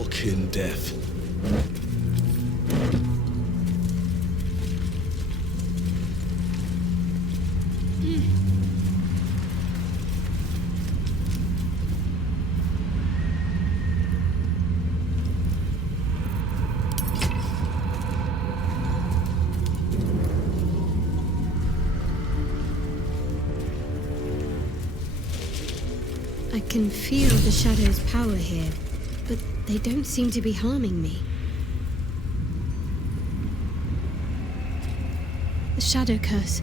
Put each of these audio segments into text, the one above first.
walk in death. I can feel the shadow's power here, but they don't seem to be harming me. The shadow curse.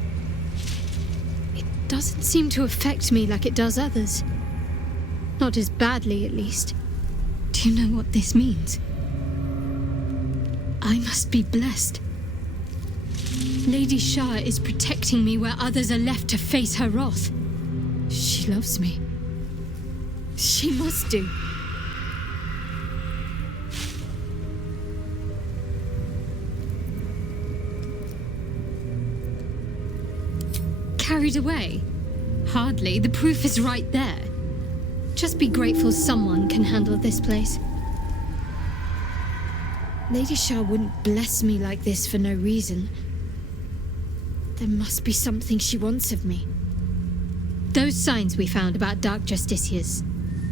It doesn't seem to affect me like it does others. Not as badly, at least. Do you know what this means? I must be blessed. Lady Shah is protecting me where others are left to face her wrath. She loves me. She must do. Carried away? Hardly. The proof is right there. Just be grateful someone can handle this place. Lady Shah wouldn't bless me like this for no reason. There must be something she wants of me. Those signs we found about Dark Justiciars,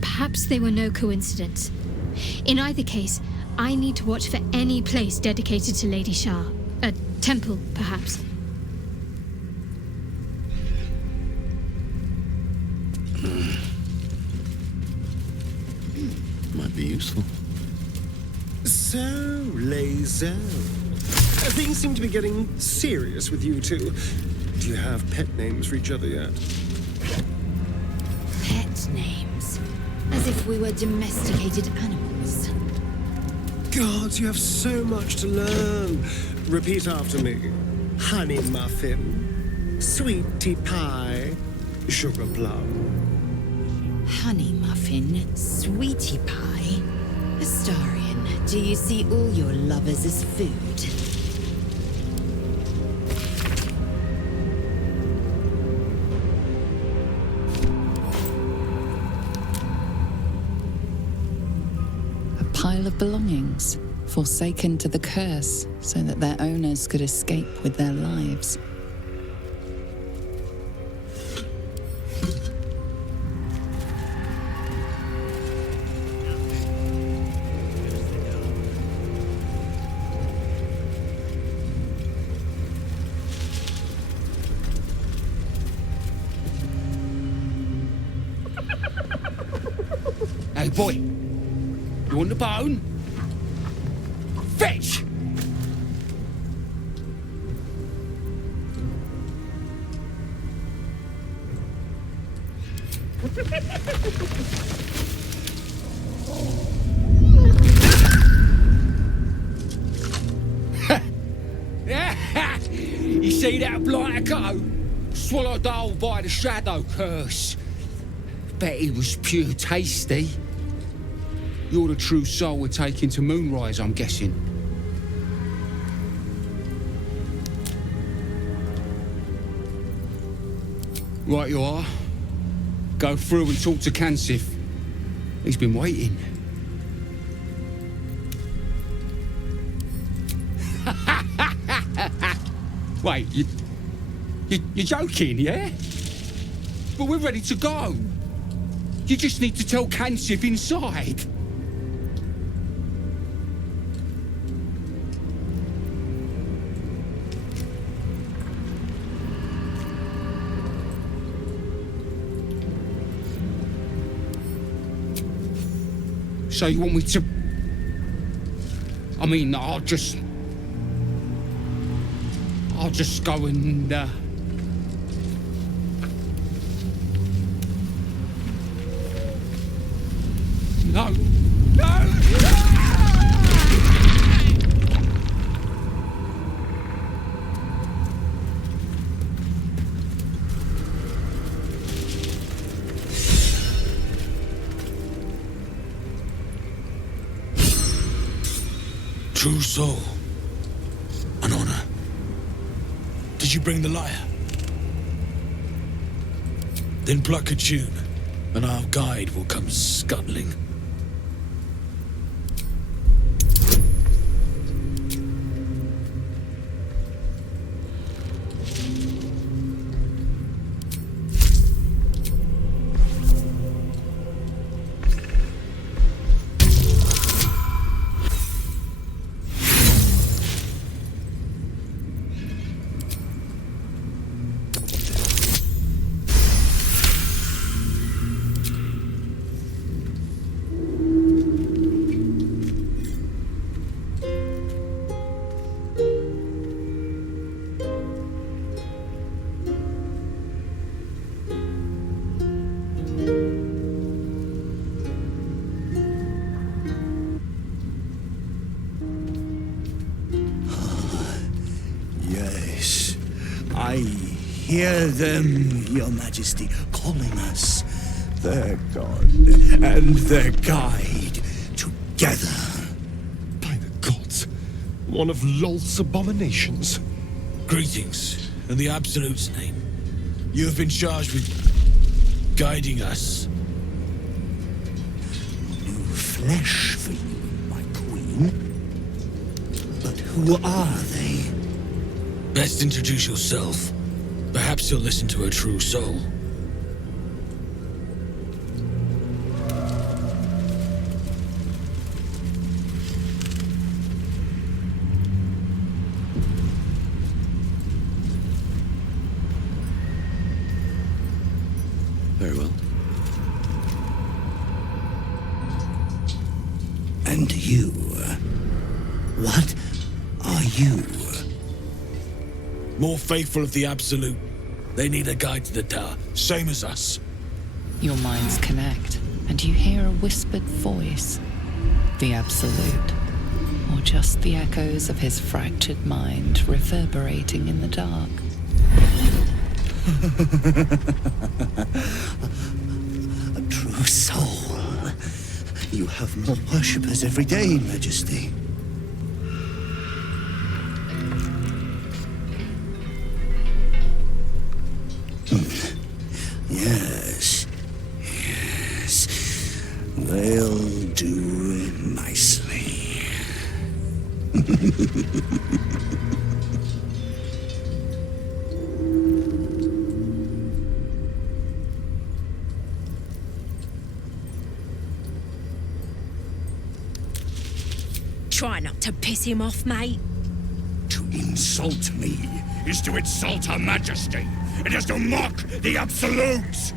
perhaps they were no coincidence. In either case, I need to watch for any place dedicated to Lady Shah. A temple, perhaps. Might be useful. So, Lae'zel. Things seem to be getting serious with you two. Do you have pet names for each other yet? Pet names? As if we were domesticated animals. God, you have so much to learn. Repeat after me. Honey muffin, sweetie pie, sugar plum. Honey muffin, sweetie pie. Astarion, do you see all your lovers as food? Pile of belongings, forsaken to the curse so that their owners could escape with their lives. Hey boy, you want the bone? Fetch! You see that blighter go? Swallowed whole by the shadow curse. Bet he was pure tasty. You're the true soul we're taking to Moonrise, I'm guessing. Right you are. Go through and talk to Kansif. He's been waiting. Wait, you're joking, yeah? But we're ready to go. You just need to tell Kansif inside. So you want me to... I mean, I'll just go and, No! No! True soul. An honor. Did you bring the lyre? Then pluck a tune, and our guide will come scuttling. hear them, Your Majesty, calling us their god and their guide together. By the gods, one of Lolth's abominations. Greetings, in the Absolute's name. You have been charged with guiding us. New flesh for you, my queen. But who are they? Best introduce yourself. Perhaps you'll listen to a true soul. Very well. And you? What are you? More faithful of the Absolute. They need a guide to the tower, same as us. Your minds connect, and you hear a whispered voice. The Absolute. Or just the echoes of his fractured mind reverberating in the dark. A true soul. You have more worshippers every day, Majesty. Yes. Yes. They'll do nicely. Try not to piss him off, mate. To insult me is to insult Her Majesty. It is to mock the Absolute!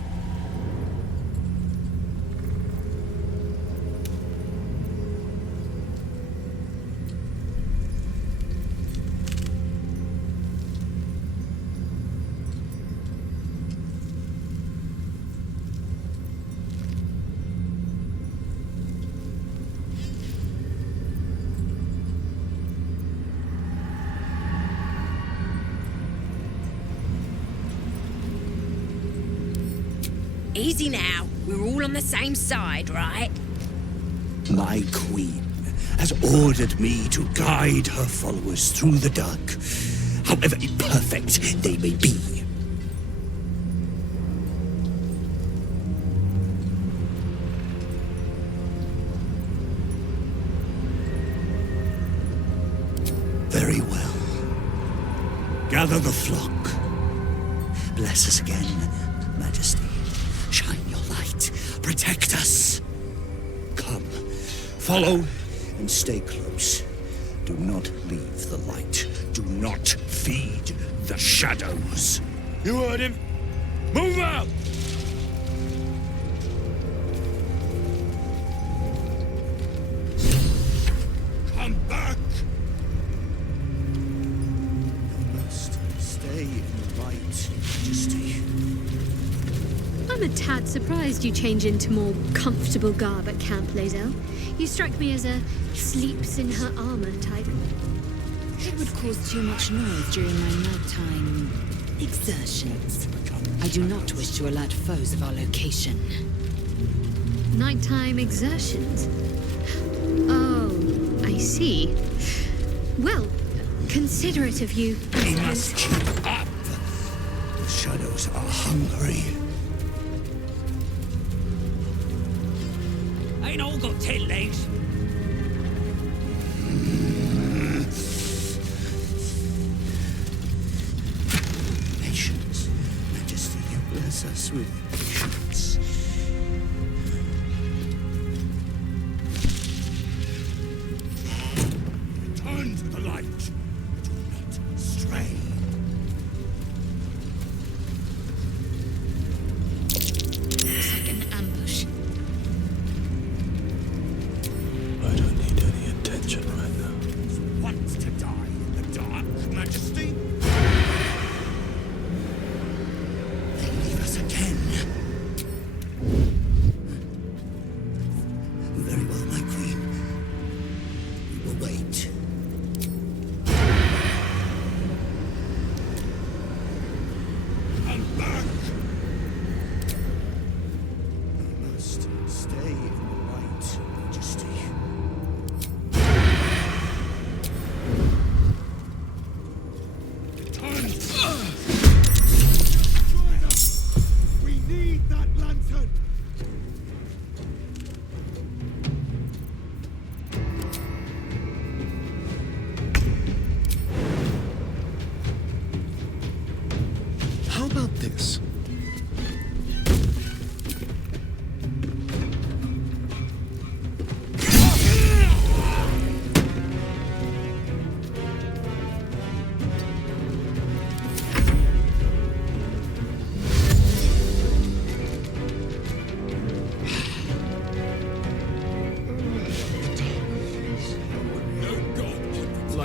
Easy now. We're all on the same side, right? My queen has ordered me to guide her followers through the dark, however imperfect they may be. Very well. Gather the flock. Bless us again, Majesty. Shine your light. Protect us. Come. Follow and stay close. Do not leave the light. Do not feed the shadows. You heard him. Move out! Come back! You must stay in the light, Majesty. I'm a tad surprised you change into more comfortable garb at Camp Lazel. You strike me as a sleeps in her armor type. It would cause too much noise during my nighttime exertions. I do not wish to alert foes of our location. Nighttime exertions? Oh, I see. Well, considerate of you, I We suppose. must keep up. The shadows are hungry. Ain't all got 10 legs. Patience. Majesty, you bless us with patience. Return to the light. Do not stray. Looks like an ambush. I don't need any attention right now. Wants to die in the dark, Majesty? They leave us again.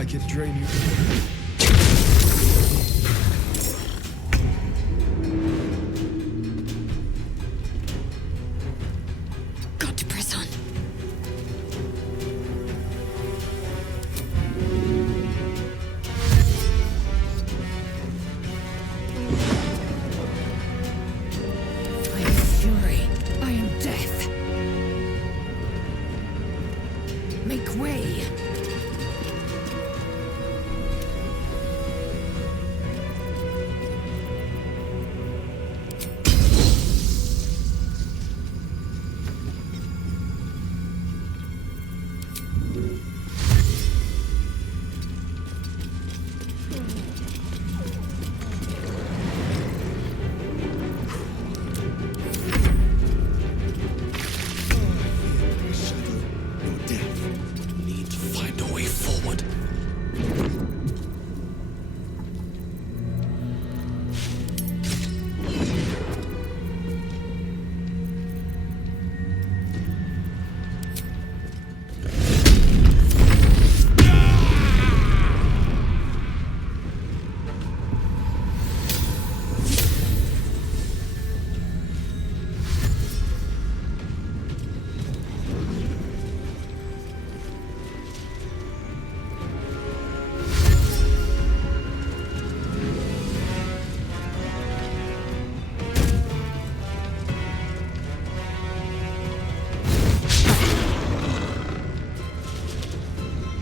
like it drain you. Got to press on. I am fury. I am death. Make way. Your death. Need to find a way forward.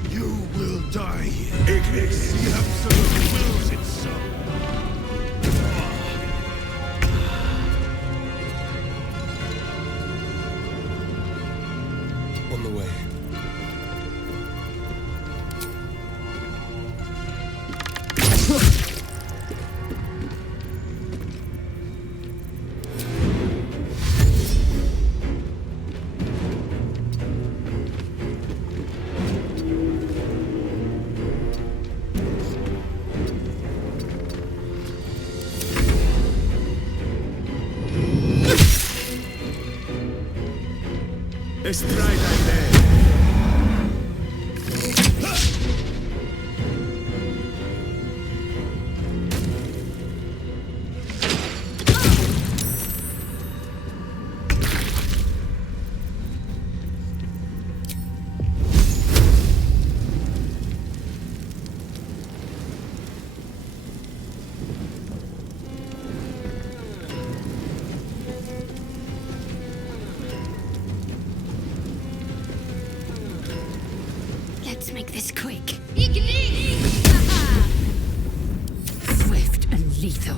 You will die here. Ignis, the Absolute wills it so. On the way. Estrada there. Let's make this quick. Swift and lethal.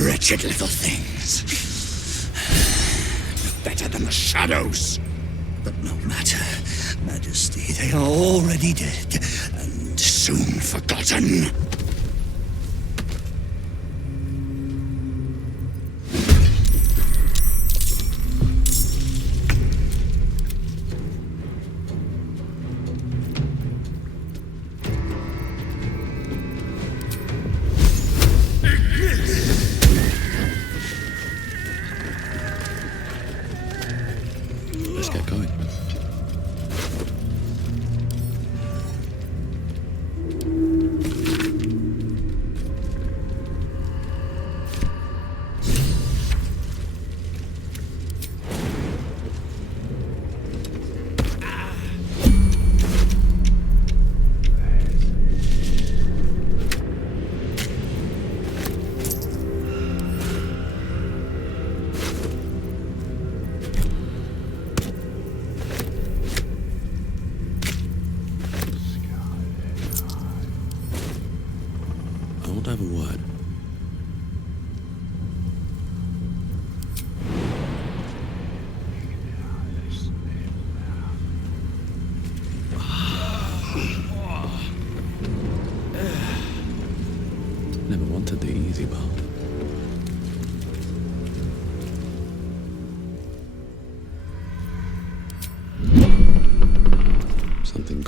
Wretched little things. No better than the shadows. But no matter, Majesty, they are already dead and soon forgotten. Let's get going.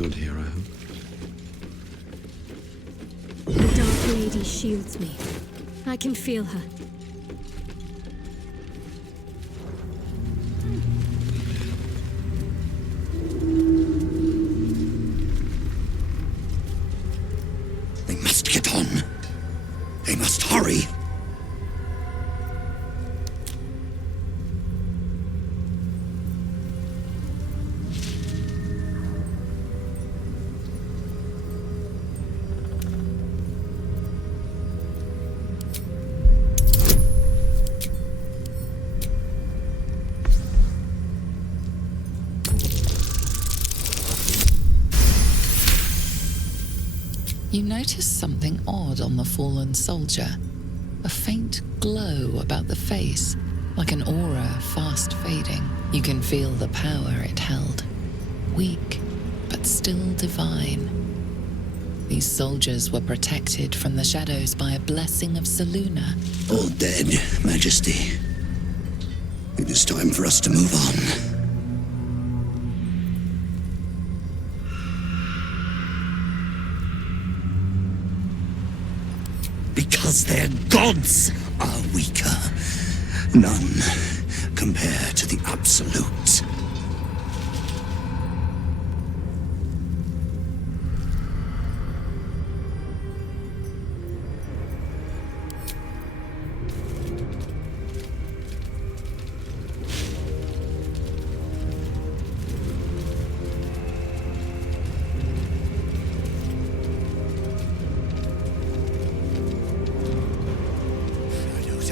good here, I hope. The Dark Lady shields me. I can feel her. They must get on. They must hurry. You notice something odd on the fallen soldier. A faint glow about the face, like an aura fast fading. You can feel the power it held. Weak, but still divine. These soldiers were protected from the shadows by a blessing of Selûne. All dead, Majesty. It is time for us to move on. Because their gods are weaker. None compare to the Absolute.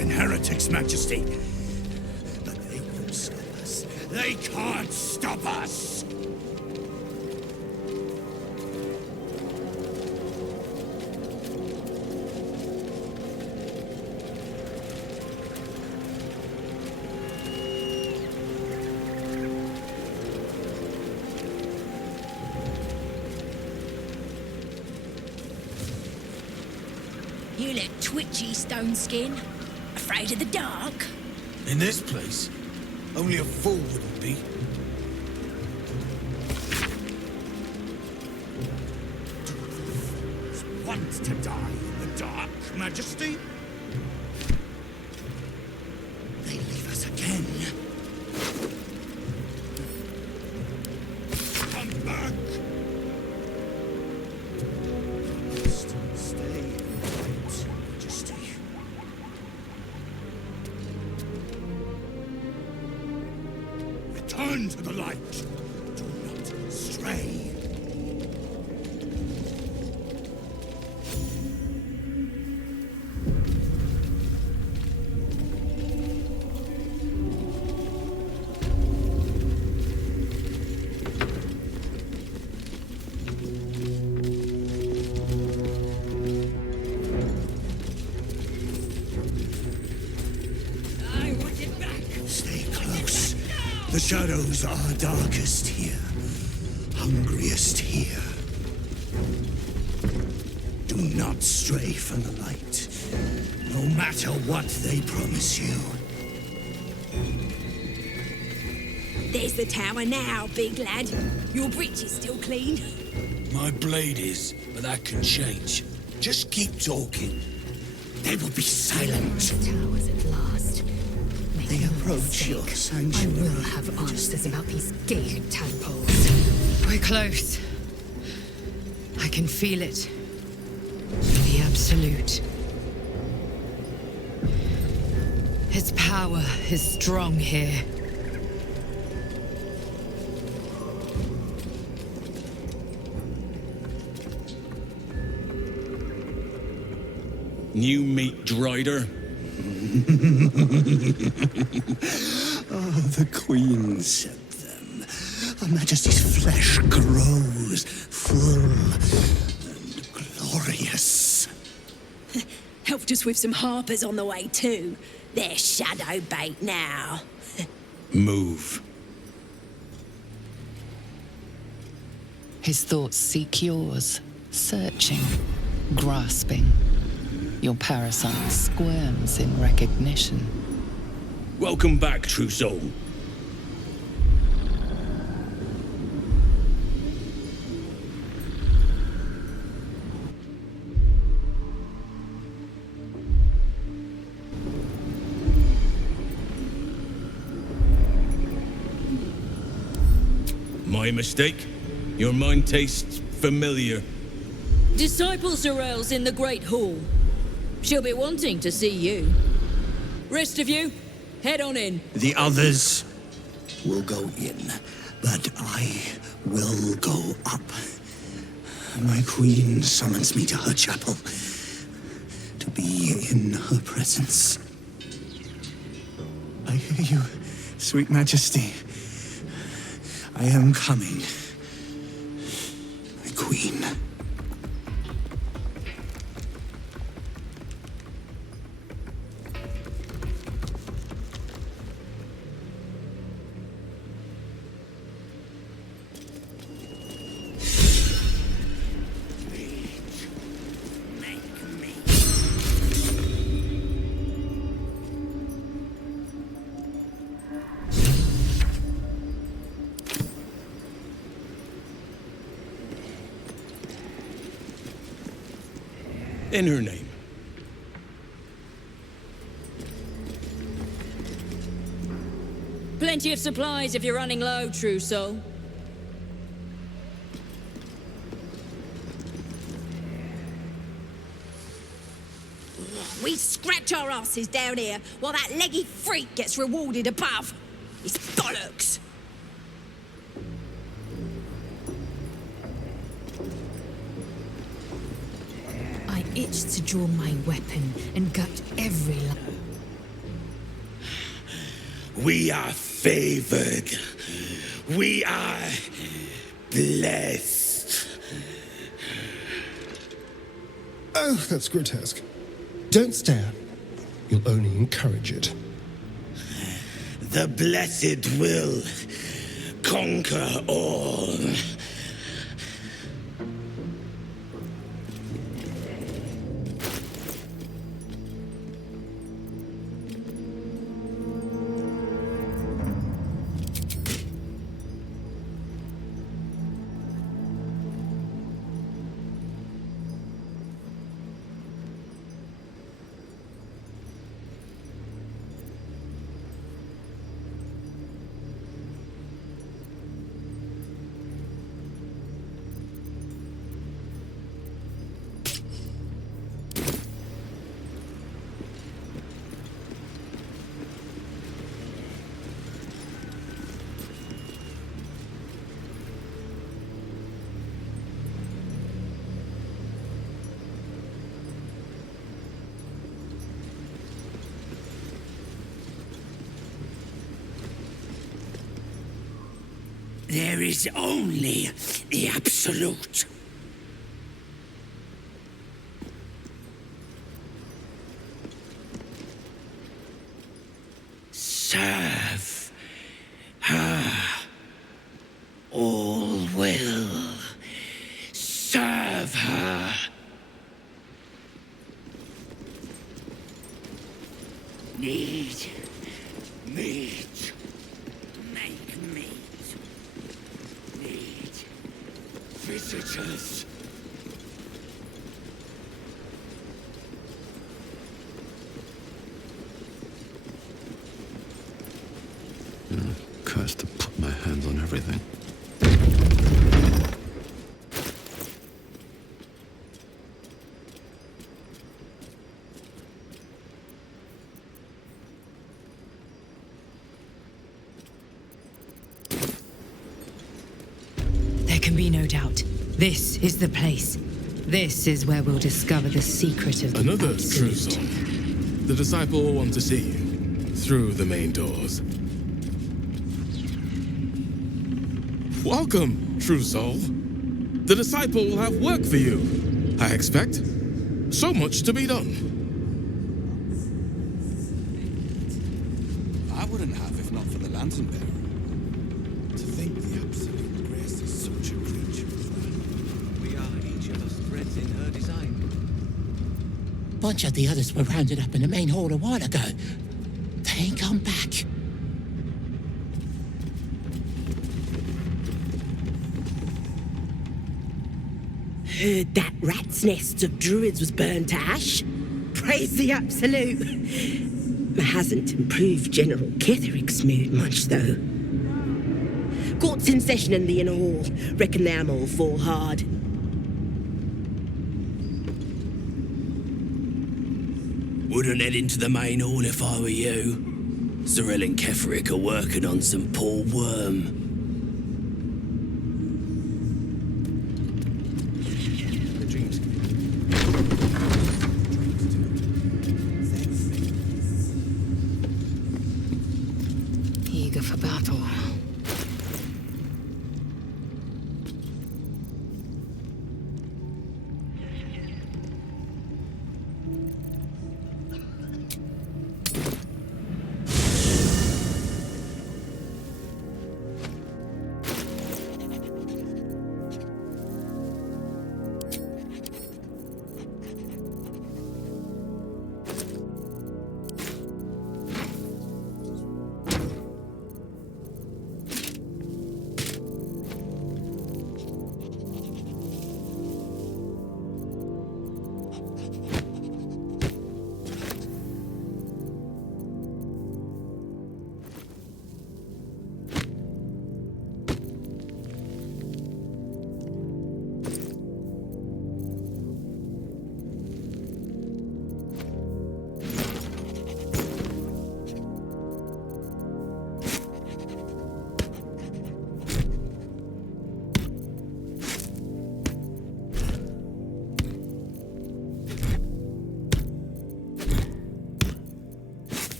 And heretics, Majesty. But they won't stop us. They can't stop us! You look twitchy, Stone Skin. Afraid of the dark? In this place, only a fool wouldn't be. Want to die in the dark, Majesty? They leave us again. Come back! Stay right, Majesty. Return to the light. Do not stray. I want it back! Stay close. The shadows are darkest here, hungriest here. Do not stray from the light, no matter what they promise you. There's the tower now, big lad. Your breech is still clean. My blade is, but that can change. Just keep talking. They will be silent. The towers at last. Make They no approach your mistake. sanctuary, I will have Majesty. answers about these gay tadpoles. We're close. I can feel it. The Absolute. Its power is strong here. New meat, Drider. The Queen sent them. Her Majesty's flesh grows full and glorious. Helped us with some harpers on the way too. They're shadow bait now. Move. His thoughts seek yours, searching, grasping. Your parasite squirms in recognition. Welcome back, true soul. My mistake? Your mind tastes familiar. Disciple Sorrel's in the Great Hall. She'll be wanting to see you. Rest of you, head on in. The others will go in, but I will go up. My queen summons me to her chapel to be in her presence. I hear you, sweet majesty. I am coming, my queen. In her name. Plenty of supplies if you're running low, true soul. We scratch our asses down here while that leggy freak gets rewarded above. It's bollocks. I itched to draw my weapon and gut every We are favored. We are blessed. Oh, that's grotesque. Don't stare. You'll only encourage it. The blessed will conquer all. There is only the Absolute. Serve her. All will serve her. Need meat. Make meat. Need visitors. Cursed to put my hands on everything. There can be no doubt. This is the place. This is where we'll discover the secret of the Another true Absolute. soul. The disciple will want to see you through the main doors. Welcome, true soul. The disciple will have work for you, I expect. So much to be done. I wouldn't have if not for the lantern bearer. To think the Absolute graces such a creature as that. We are each of us threads in her design. Bunch of the others were rounded up in the main hall a while ago. They ain't come back. Heard that rat's nest of druids was burnt to ash. Praise the Absolute. Hasn't improved General Ketheric's mood much, though. Court's in session in the inner hall. Reckon them all fall hard. Wouldn't head into the main hall if I were you. Cyril and Kefric are working on some poor worm. Eager for battle.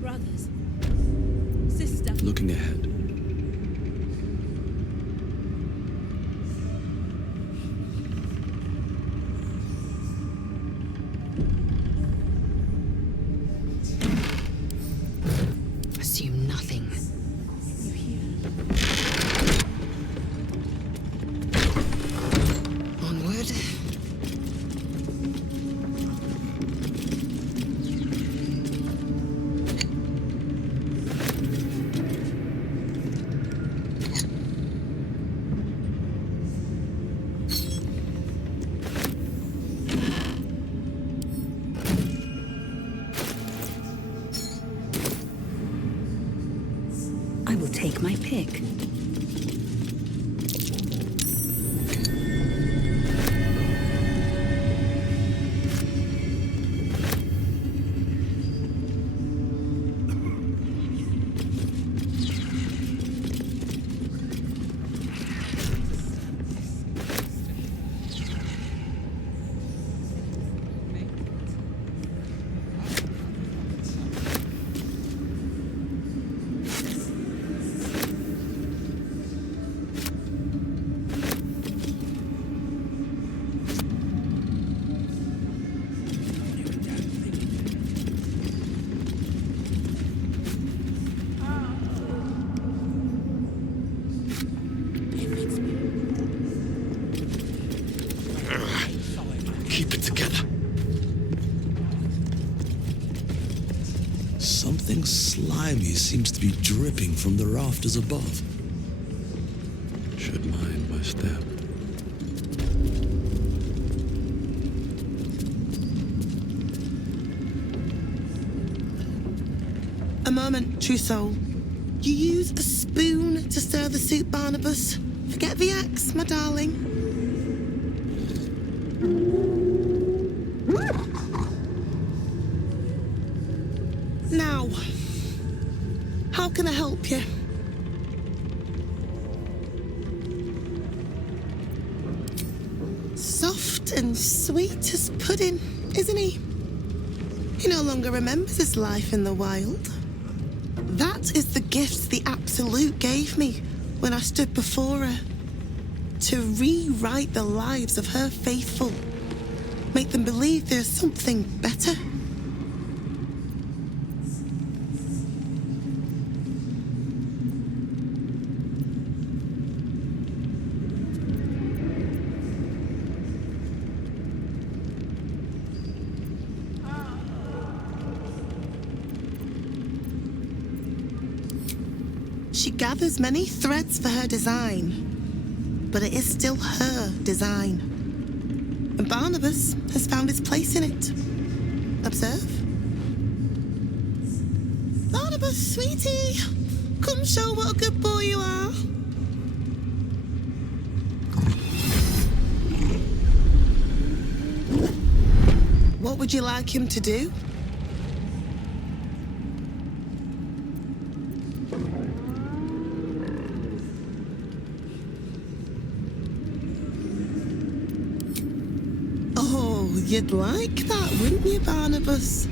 Brothers. Sister. Looking ahead. Assume nothing. Onward. I will take my pick. Something slimy seems to be dripping from the rafters above. Should mind my step. A moment, true soul. You use a spoon to stir the soup, Barnabas. Forget the axe, my darling. Now, how can I help you? Soft and sweet as pudding, isn't he? He no longer remembers his life in the wild. That is the gift the Absolute gave me when I stood before her. To rewrite the lives of her faithful. Make them believe there's something better. She gathers many threads for her design, but it is still her design. And Barnabas has found his place in it. Observe. Barnabas, sweetie, come show what a good boy you are. What would you like him to do? You'd like that, wouldn't you, Barnabas?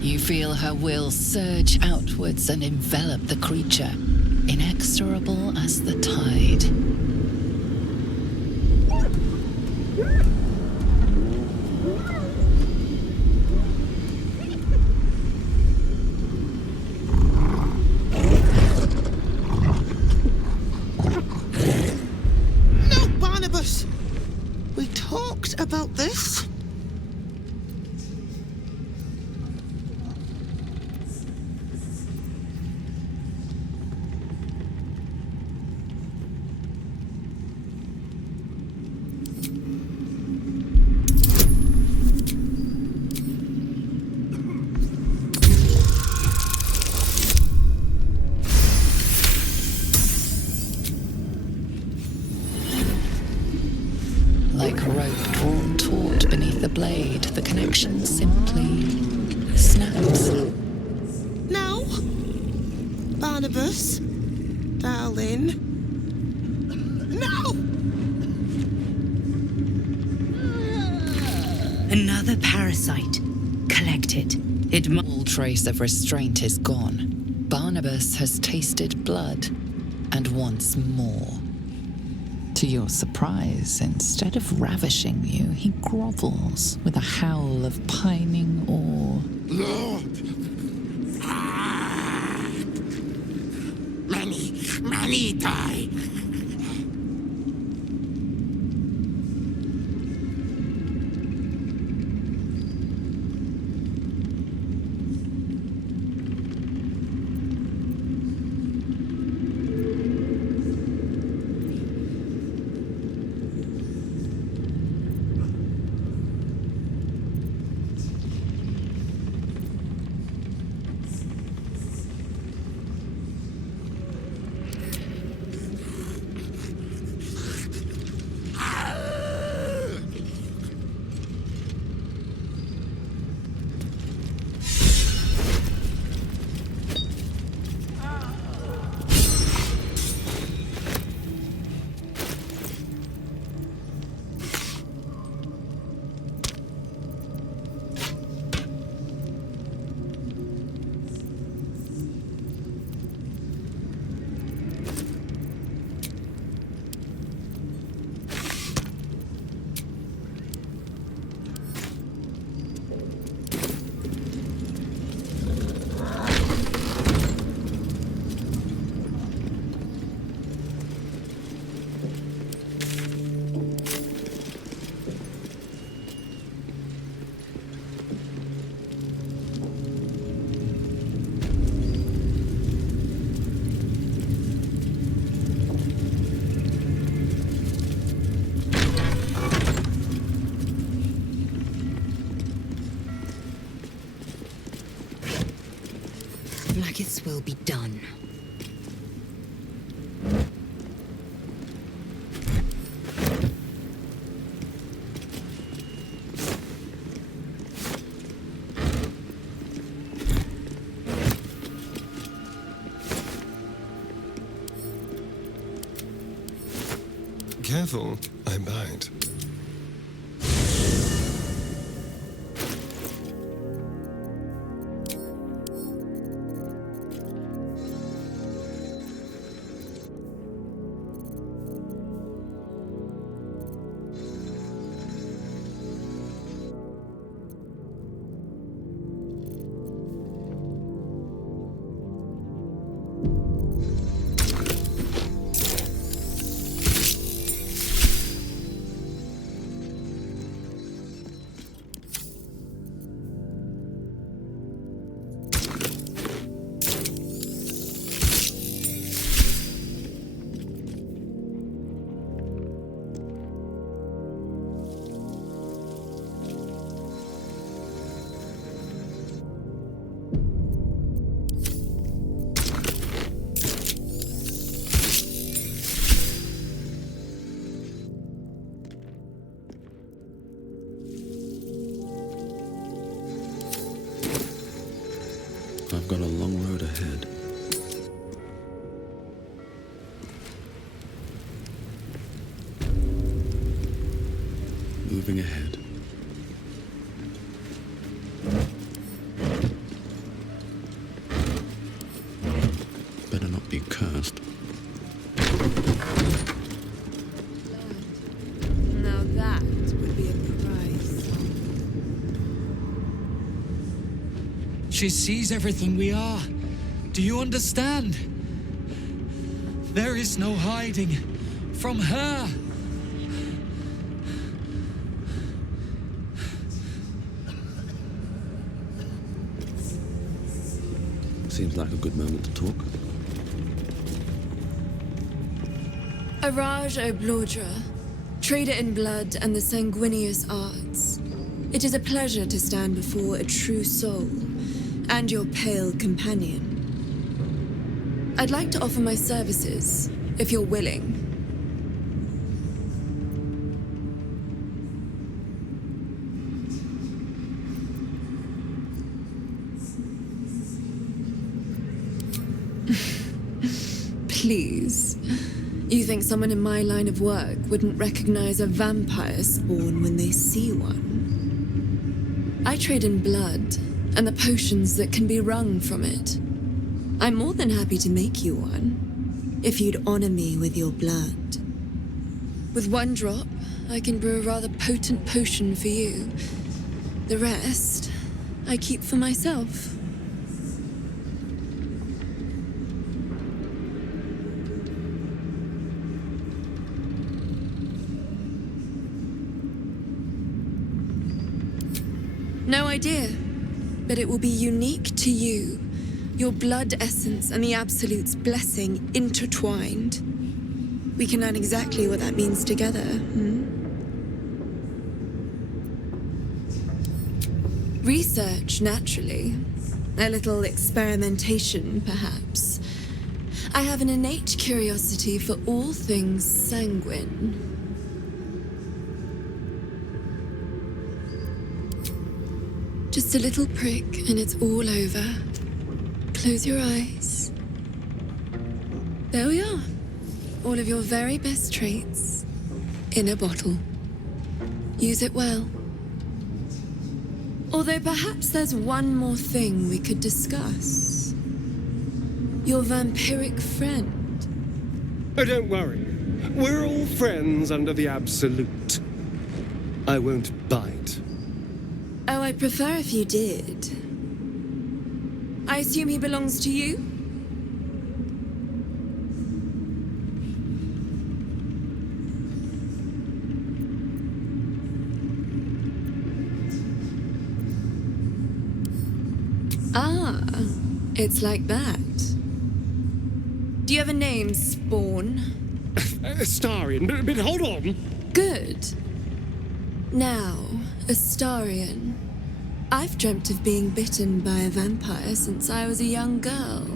You feel her will surge outwards and envelop the creature, inexorable as the tide. No, Barnabas! We talked about this. Like a rope drawn taut beneath the blade, the connection simply snaps. Now, Barnabas, darling. No! Another parasite. Collect it. All trace of restraint is gone. Barnabas has tasted blood and wants more. To your surprise, instead of ravishing you, he grovels with a howl of pining awe. Many die. Blacketh's will be done. Careful, I bite. I've got a long road ahead. Moving ahead. Better not be cursed. Now that would be a prize. She sees everything we are. Do you understand? There is no hiding from her. Seems like a good moment to talk. Araj O'Blodra, trader in blood and the sanguineous arts. It is a pleasure to stand before a true soul and your pale companion. I'd like to offer my services, if you're willing. Please. You think someone in my line of work wouldn't recognize a vampire spawn when they see one? I trade in blood and the potions that can be wrung from it. I'm more than happy to make you one, if you'd honor me with your blood. With one drop, I can brew a rather potent potion for you. The rest, I keep for myself. No idea, but it will be unique to you. Your blood essence and the Absolute's blessing intertwined. We can learn exactly what that means together, Research, naturally. A little experimentation, perhaps. I have an innate curiosity for all things sanguine. Just a little prick and it's all over. Close your eyes. There we are. All of your very best traits in a bottle. Use it well. Although perhaps there's one more thing we could discuss. Your vampiric friend. Oh, don't worry. We're all friends under the Absolute. I won't bite. Oh, I'd prefer if you did. I assume he belongs to you? Ah, it's like that. Do you have a name, Spawn? Astarion, but hold on. Good. Now, Astarion, I've dreamt of being bitten by a vampire since I was a young girl.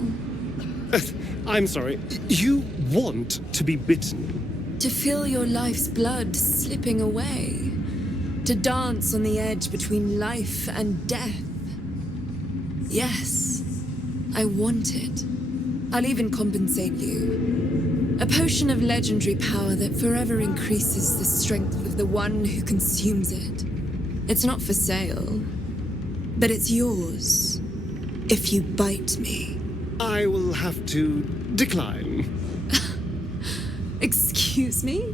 I'm sorry, you want to be bitten? To feel your life's blood slipping away. To dance on the edge between life and death. Yes, I want it. I'll even compensate you. A potion of legendary power that forever increases the strength of the one who consumes it. It's not for sale, but it's yours if you bite me. I will have to decline. Excuse me?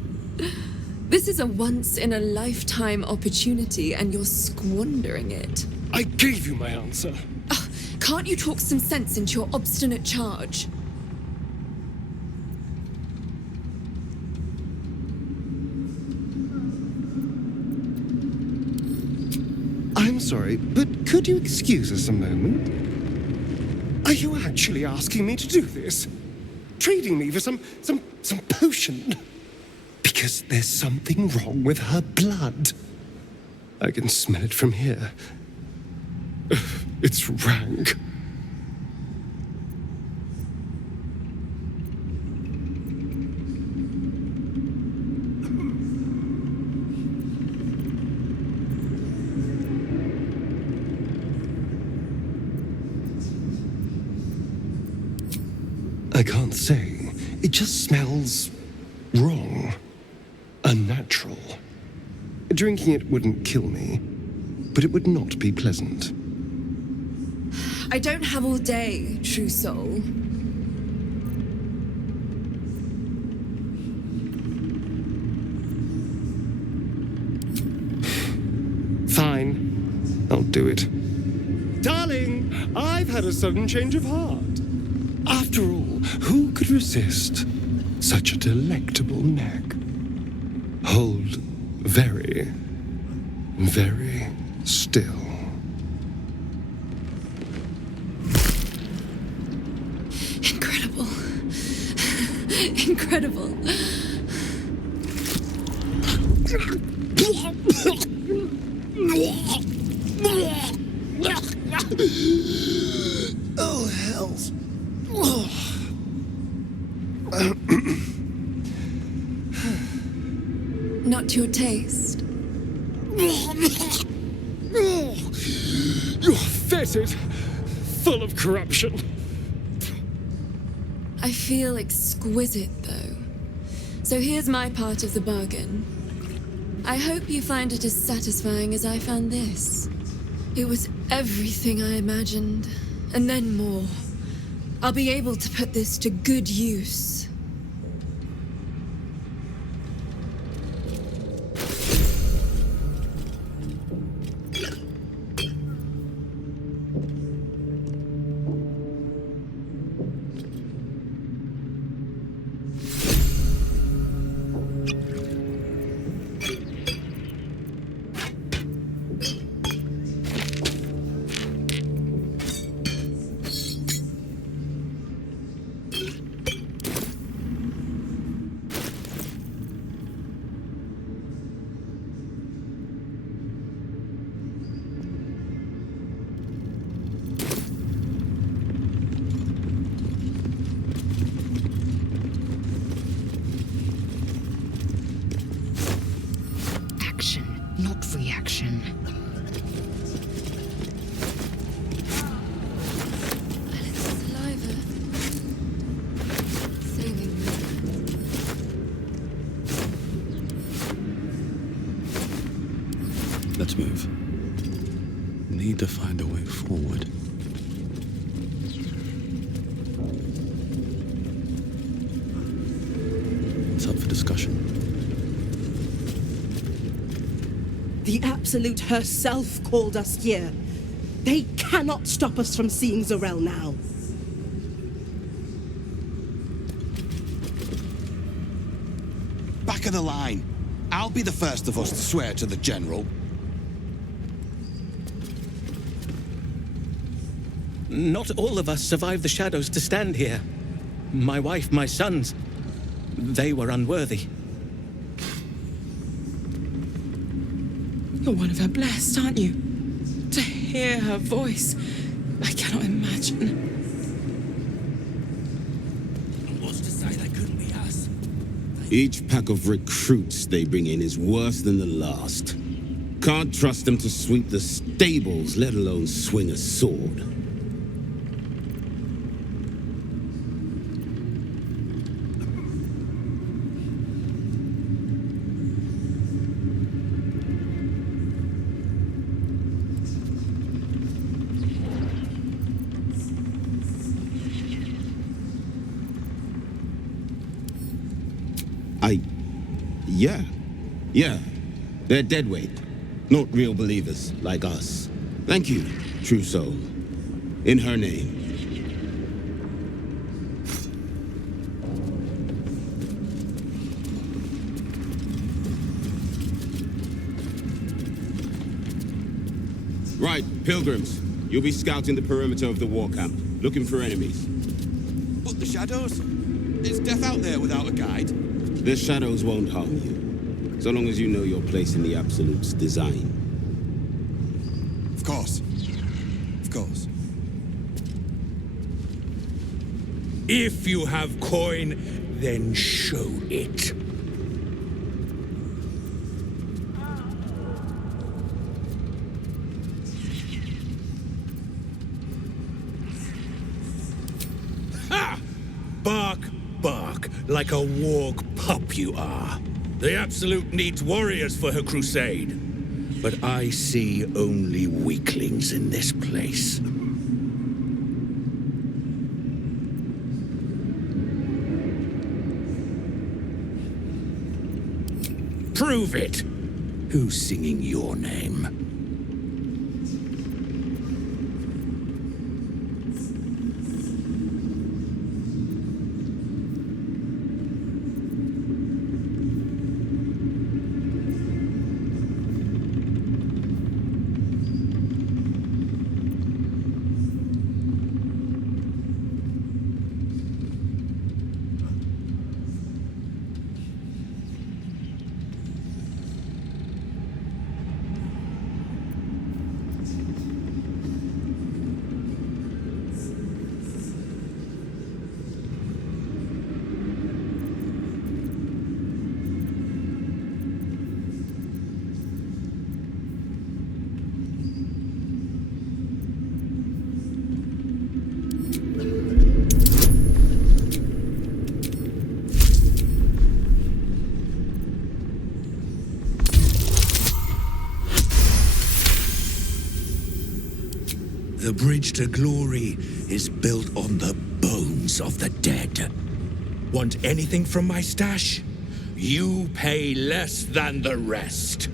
This is a once-in-a-lifetime opportunity, and you're squandering it. I gave you my answer. Can't you talk some sense into your obstinate charge? I'm sorry, but could you excuse us a moment? Are you actually asking me to do this? Trading me for some potion? Because there's something wrong with her blood. I can smell it from here. It's rank. I can't say. It just smells wrong. Unnatural. Drinking it wouldn't kill me, but it would not be pleasant. I don't have all day, true soul. Fine. I'll do it. Darling, I've had a sudden change of heart. After all, who could resist such a delectable neck? Hold very, very still. Incredible. Incredible. Oh, hells. Not to your taste. You're fetid, full of corruption. I feel exquisite, though. So here's my part of the bargain. I hope you find it as satisfying as I found this. It was everything I imagined, and then more. I'll be able to put this to good use. Not reaction. Saliva. Saving me. Let's move. Need to find a way forward. It's up for discussion. The Absolute herself called us here. They cannot stop us from seeing Zorel now. Back of the line. I'll be the first of us to swear to the General. Not all of us survived the shadows to stand here. My wife, my sons, they were unworthy. You're one of her blessed, aren't you? To hear her voice. I cannot imagine. What's to say they couldn't be us? Each pack of recruits they bring in is worse than the last. Can't trust them to sweep the stables, let alone swing a sword. Yeah. They're deadweight. Not real believers, like us. Thank you, true soul. In her name. Right, pilgrims. You'll be scouting the perimeter of the war camp, looking for enemies. But the shadows? Is death out there without a guide? The shadows won't harm you, so long as you know your place in the Absolute's design. Of course. Of course. If you have coin, then show it. Ha! Bark, like a warg pup you are. The Absolute needs warriors for her crusade. But I see only weaklings in this place. Prove it! Who's singing your name? The bridge to glory is built on the bones of the dead. Want anything from my stash? You pay less than the rest.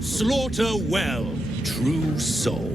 Slaughter well, true soul.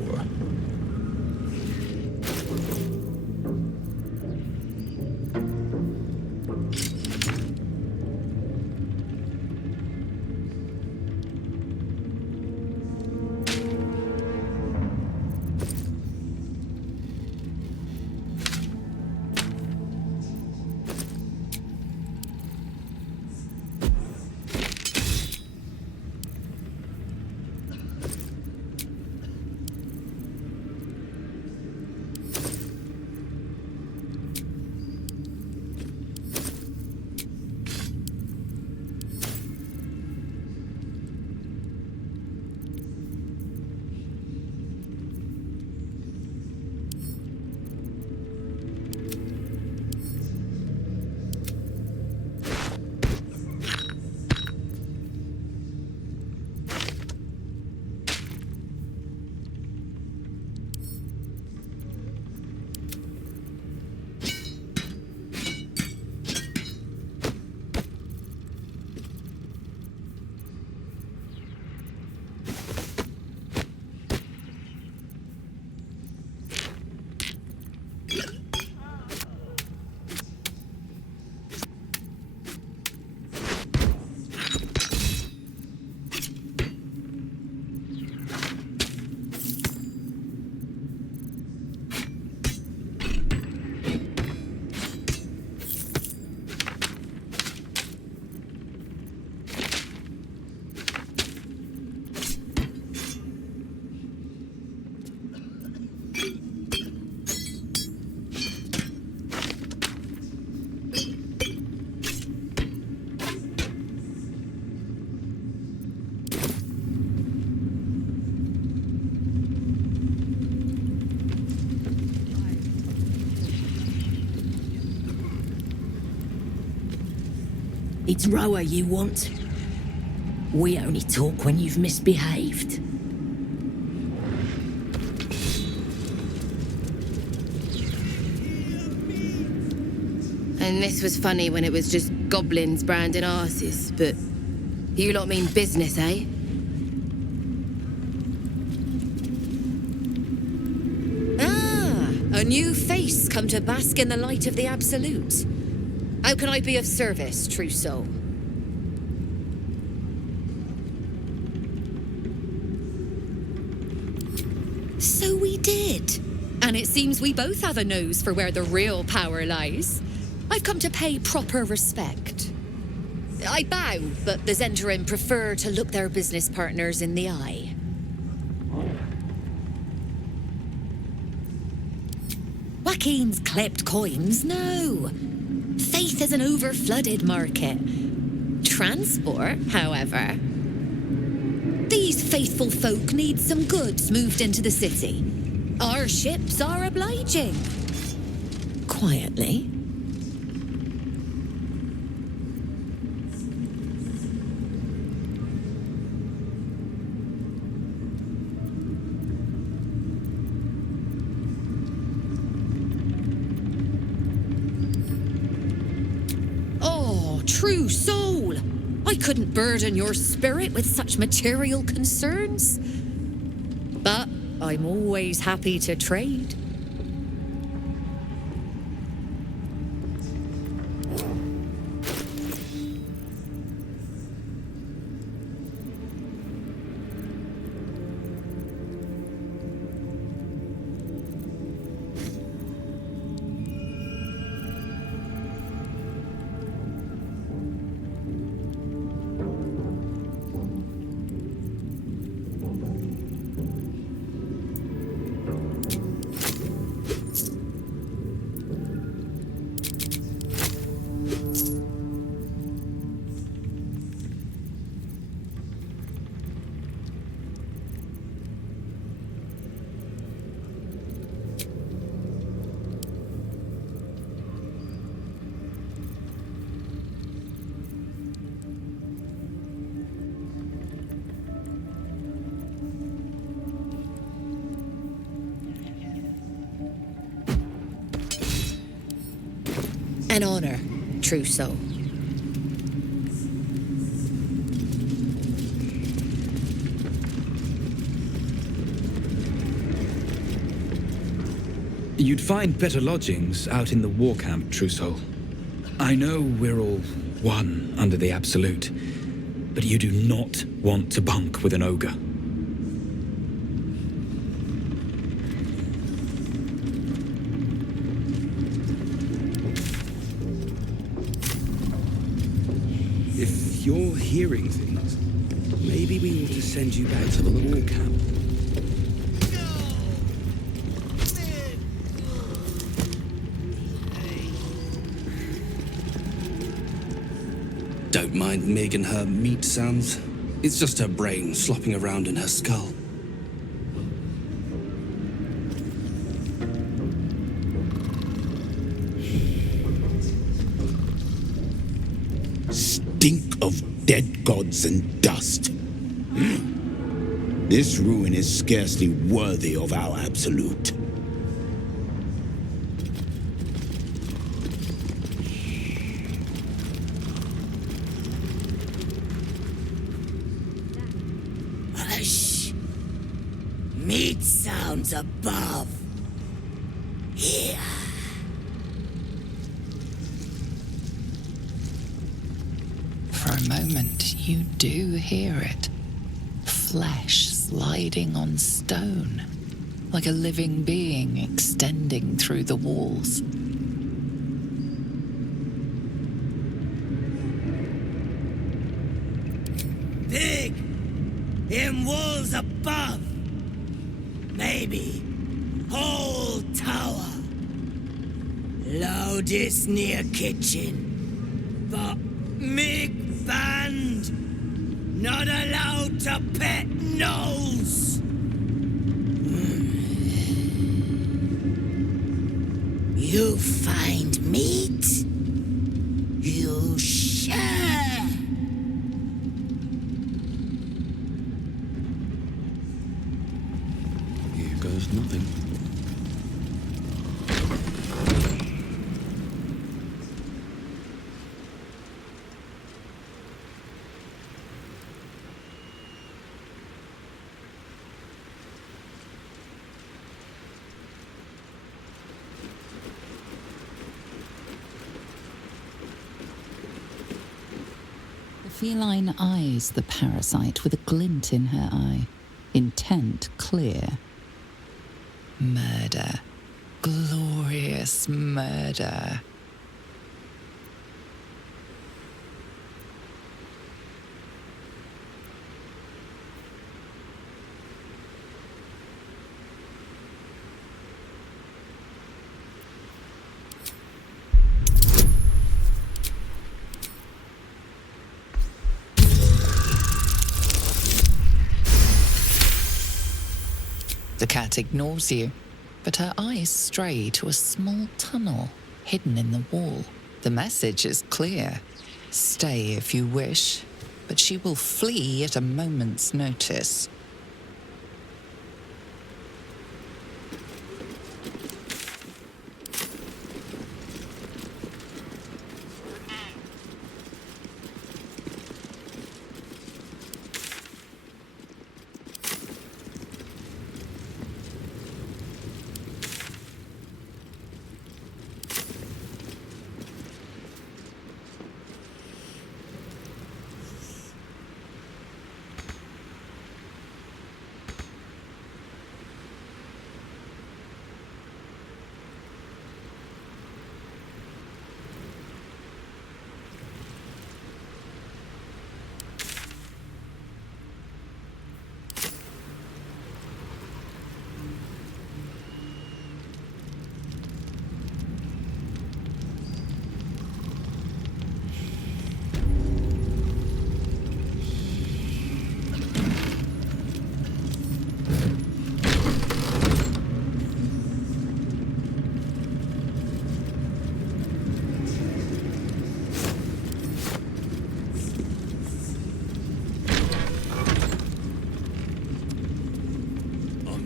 It's Roa you want. We only talk when you've misbehaved. And this was funny when it was just goblins branding arses, but you lot mean business, eh? Ah, a new face come to bask in the light of the Absolute. How can I be of service, true soul? So we did. And it seems we both have a nose for where the real power lies. I've come to pay proper respect. I bow, but the Zentarim prefer to look their business partners in the eye. Joaquin's clipped coins? No. Faith is an over-flooded market. Transport, however. These faithful folk need some goods moved into the city. Our ships are obliging. Quietly. True soul! I couldn't burden your spirit with such material concerns. But I'm always happy to trade. An honor, true soul. You'd find better lodgings out in the war camp, true soul. I know we're all one under the Absolute, but you do not want to bunk with an ogre. If you're hearing things, maybe we ought to send you back to the war camp. Don't mind Meg and her meat sounds. It's just her brain slopping around in her skull. Stink of dead gods and dust. This ruin is scarcely worthy of our Absolute. Hush! Meat sounds above. Here. For a moment, you do hear it. Flesh sliding on stone, like a living being extending through the walls. Big! In walls above! Maybe whole tower. Loudest near kitchen. But Mig banned. Not allowed to pet nose. You find meat? You share. Here goes nothing. The feline eyes the parasite with a glint in her eye, intent clear. Murder. Glorious murder. The cat ignores you, but her eyes stray to a small tunnel hidden in the wall. The message is clear. Stay if you wish, but she will flee at a moment's notice.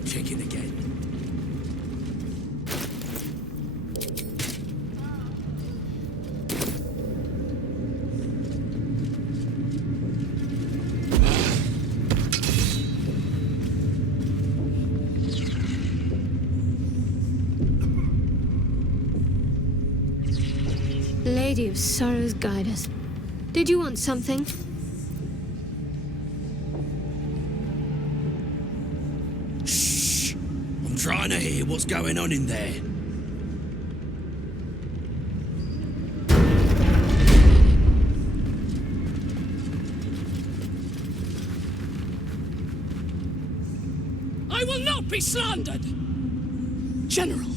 Checking again. Lady of Sorrows, guide us. Did you want something? Shh! I'm trying to hear what's going on in there. I will not be slandered! General,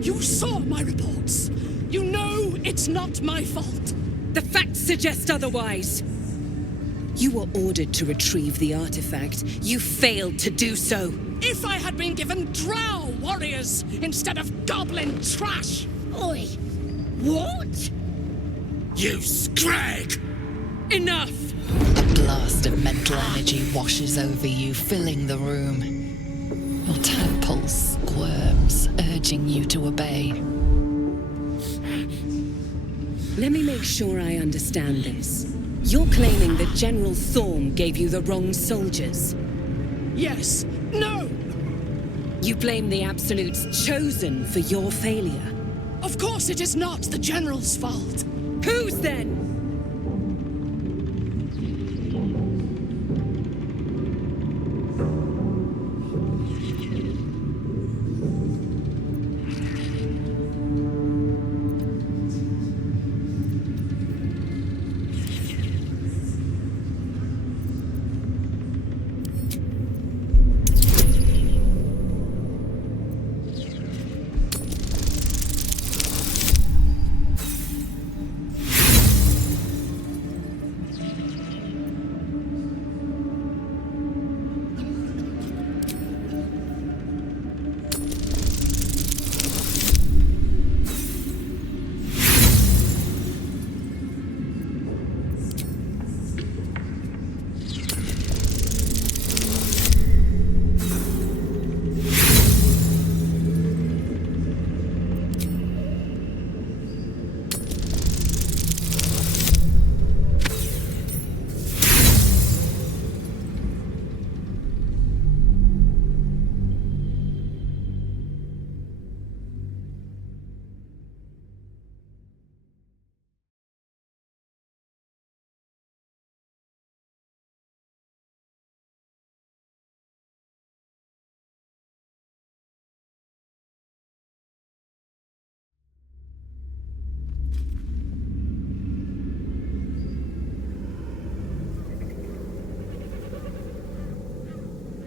you saw my reports. You know it's not my fault. The facts suggest otherwise. You were ordered to retrieve the artifact. You failed to do so. If I had been given drow warriors instead of goblin trash! Oi! What? You scrag! Enough! A blast of mental energy washes over you, filling the room. Your tadpole squirms, urging you to obey. Let me make sure I understand this. You're claiming that General Thorm gave you the wrong soldiers. Yes. No! You blame the Absolute's Chosen for your failure. Of course it is not the General's fault. Whose then?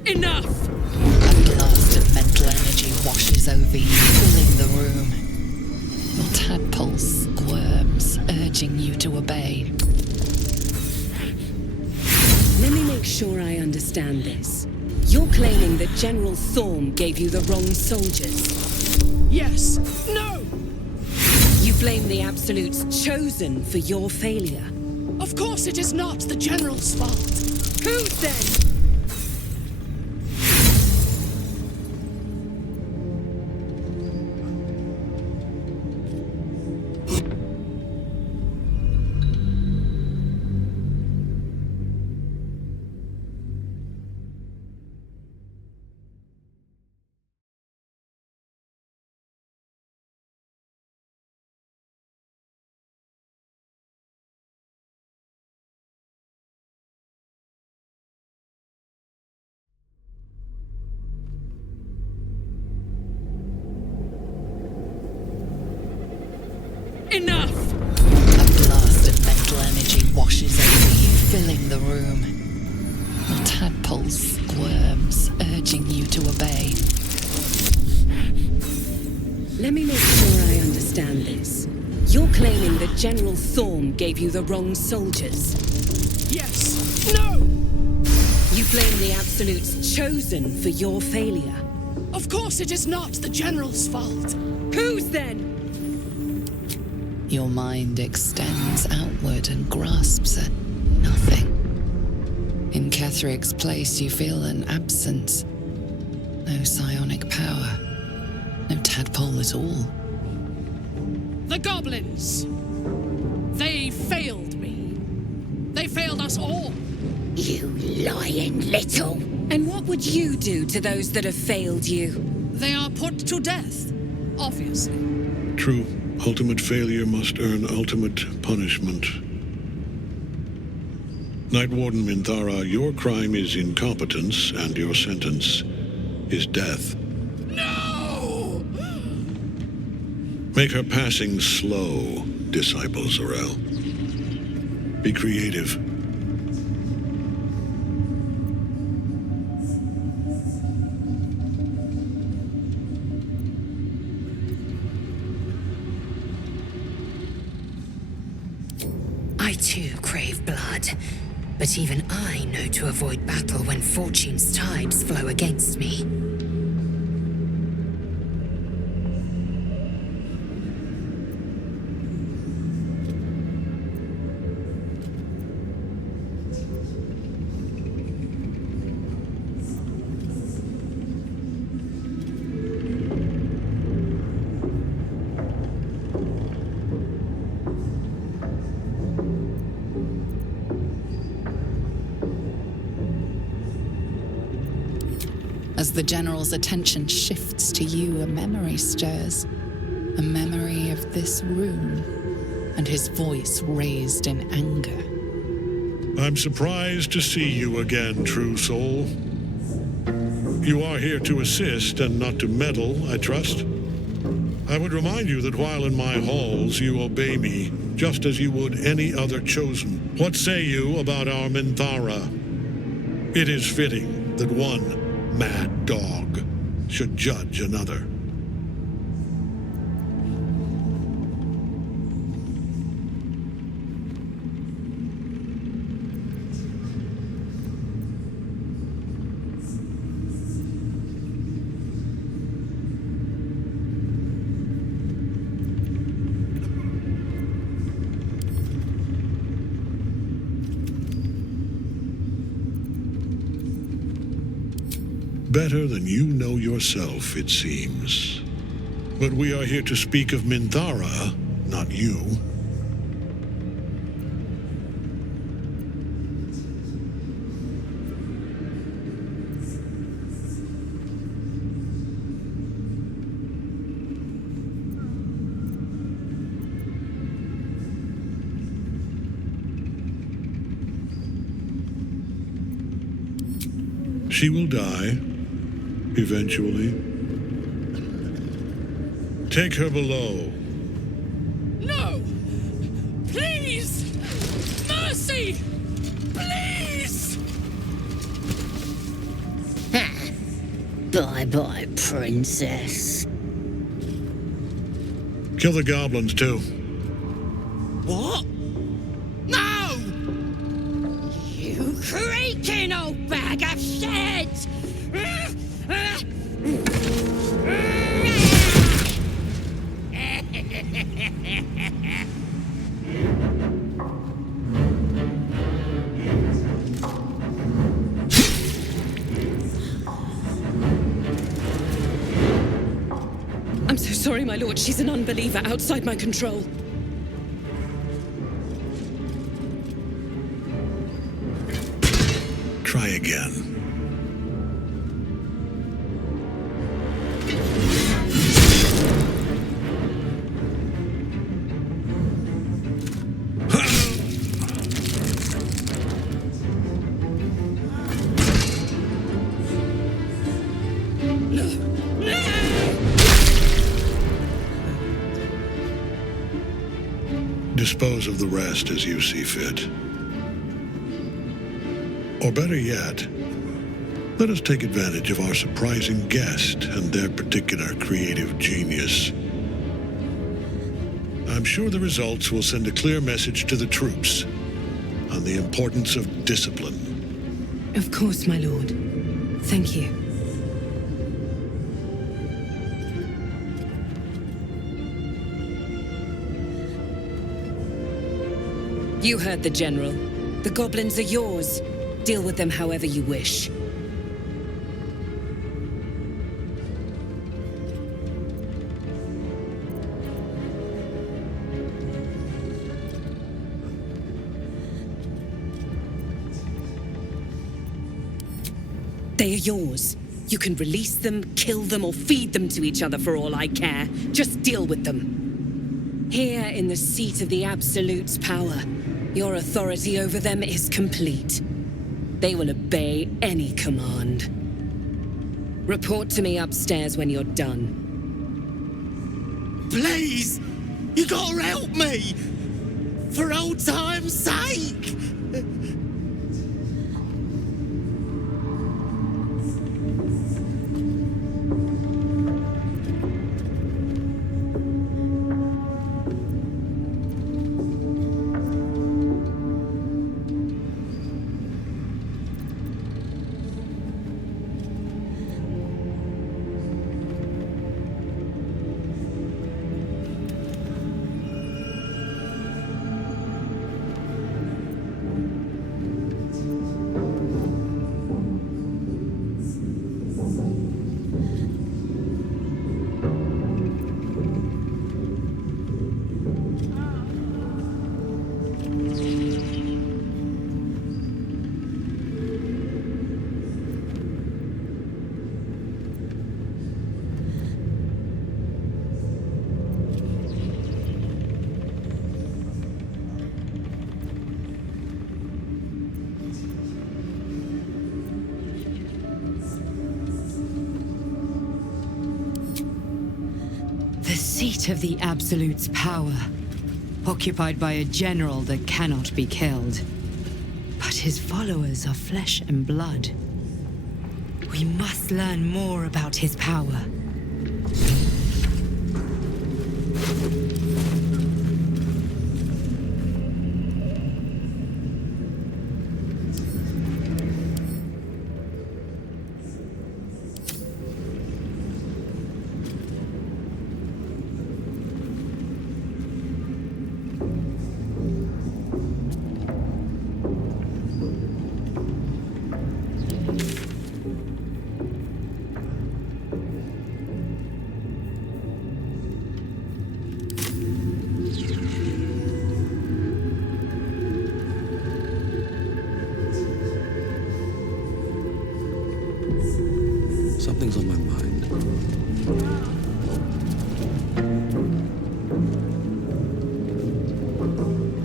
Enough! A blast of mental energy washes over you, filling the room. Your tadpole squirms, urging you to obey. Let me make sure I understand this. You're claiming that General Thorm gave you the wrong soldiers. Yes. No! You blame the Absolute's Chosen for your failure. Of course it is not the General's fault. Whose then? Enough! A blast of mental energy washes over you, filling the room. Your tadpole squirms, urging you to obey. Let me make sure I understand this. You're claiming that General Thorm gave you the wrong soldiers. Yes. No! You blame the Absolute's Chosen for your failure. Of course it is not the General's fault. Whose then? Your mind extends outward and grasps at nothing. In Ketheric's place, you feel an absence. No psionic power. No tadpole at all. The goblins! They failed me. They failed us all. You lying little. And what would you do to those that have failed you? They are put to death, obviously. True. Ultimate failure must earn ultimate punishment. Night Warden Minthara, your crime is incompetence, and your sentence is death. No! Make her passing slow, Disciple Zorel. Be creative. I too crave blood, but even I know to avoid battle when fortune's tides flow against me. As the General's attention shifts to you, a memory stirs. A memory of this room, and his voice raised in anger. I'm surprised to see you again, true soul. You are here to assist and not to meddle, I trust. I would remind you that while in my halls, you obey me, just as you would any other chosen. What say you about our Minthara? It is fitting that one mad dog should judge another. Better than you know yourself, it seems. But we are here to speak of Minthara, not you. She will die. Eventually. Take her below. No! Please! Mercy! Please! Bye-bye, princess. Kill the goblins, too. What? No! You creaking old bag of shit! I'm so sorry, my lord. She's an unbeliever outside my control. Try again. Dispose of the rest as you see fit. Or better yet, let us take advantage of our surprising guest and their particular creative genius. I'm sure the results will send a clear message to the troops on the importance of discipline. Of course, my lord. Thank you. You heard the General. The goblins are yours. Deal with them however you wish. They are yours. You can release them, kill them, or feed them to each other for all I care. Just deal with them. Here in the seat of the Absolute's power, your authority over them is complete. They will obey any command. Report to me upstairs when you're done. Please! You gotta help me! For old time's sake! The seat of the Absolute's power, occupied by a general that cannot be killed. But his followers are flesh and blood. We must learn more about his power. Something's on my mind.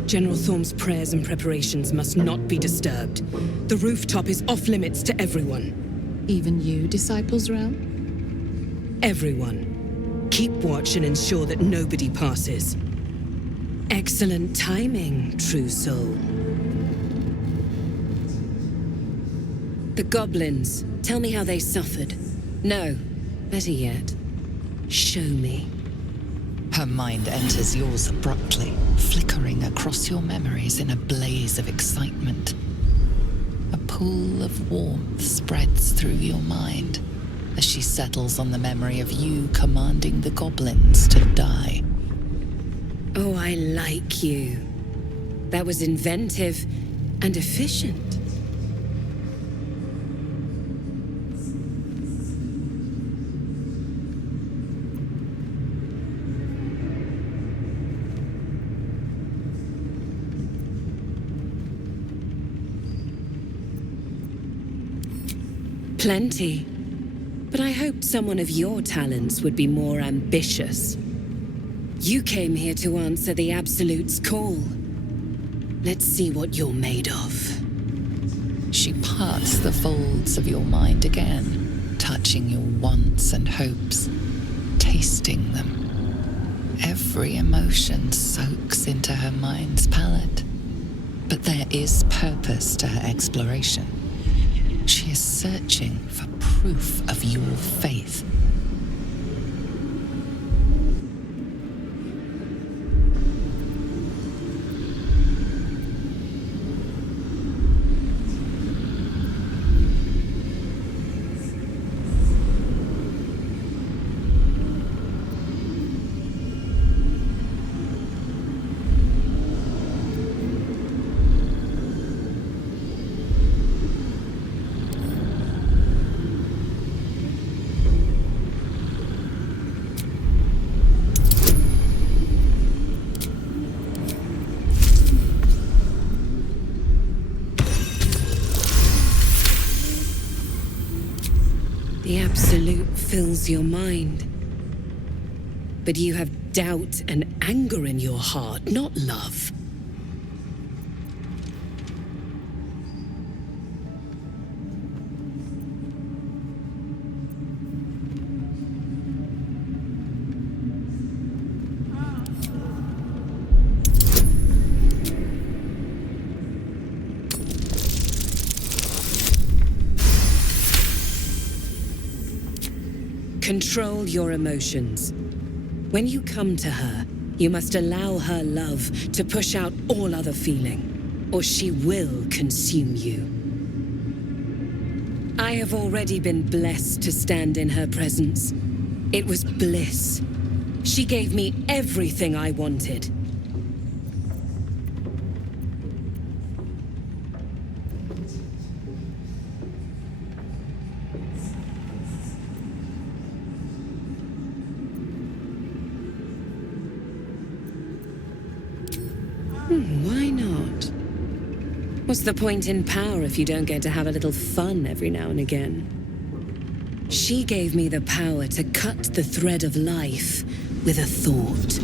General Thorm's prayers and preparations must not be disturbed. The rooftop is off limits to everyone. Even you, Disciples Realm? Everyone. Keep watch and ensure that nobody passes. Excellent timing, true soul. The goblins. Tell me how they suffered. No, better yet, show me. Her mind enters yours abruptly, flickering across your memories in a blaze of excitement. A pool of warmth spreads through your mind as she settles on the memory of you commanding the goblins to die. Oh, I like you. That was inventive and efficient. Plenty. But I hoped someone of your talents would be more ambitious. You came here to answer the Absolute's call. Let's see what you're made of. She parts the folds of your mind again, touching your wants and hopes, tasting them. Every emotion soaks into her mind's palette. But there is purpose to her exploration. She is searching for proof of your faith. The Absolute fills your mind. But you have doubt and anger in your heart, not love. Control your emotions. When you come to her, you must allow her love to push out all other feeling, or she will consume you. I have already been blessed to stand in her presence. It was bliss. She gave me everything I wanted. Why not? What's the point in power if you don't get to have a little fun every now and again? She gave me the power to cut the thread of life with a thought.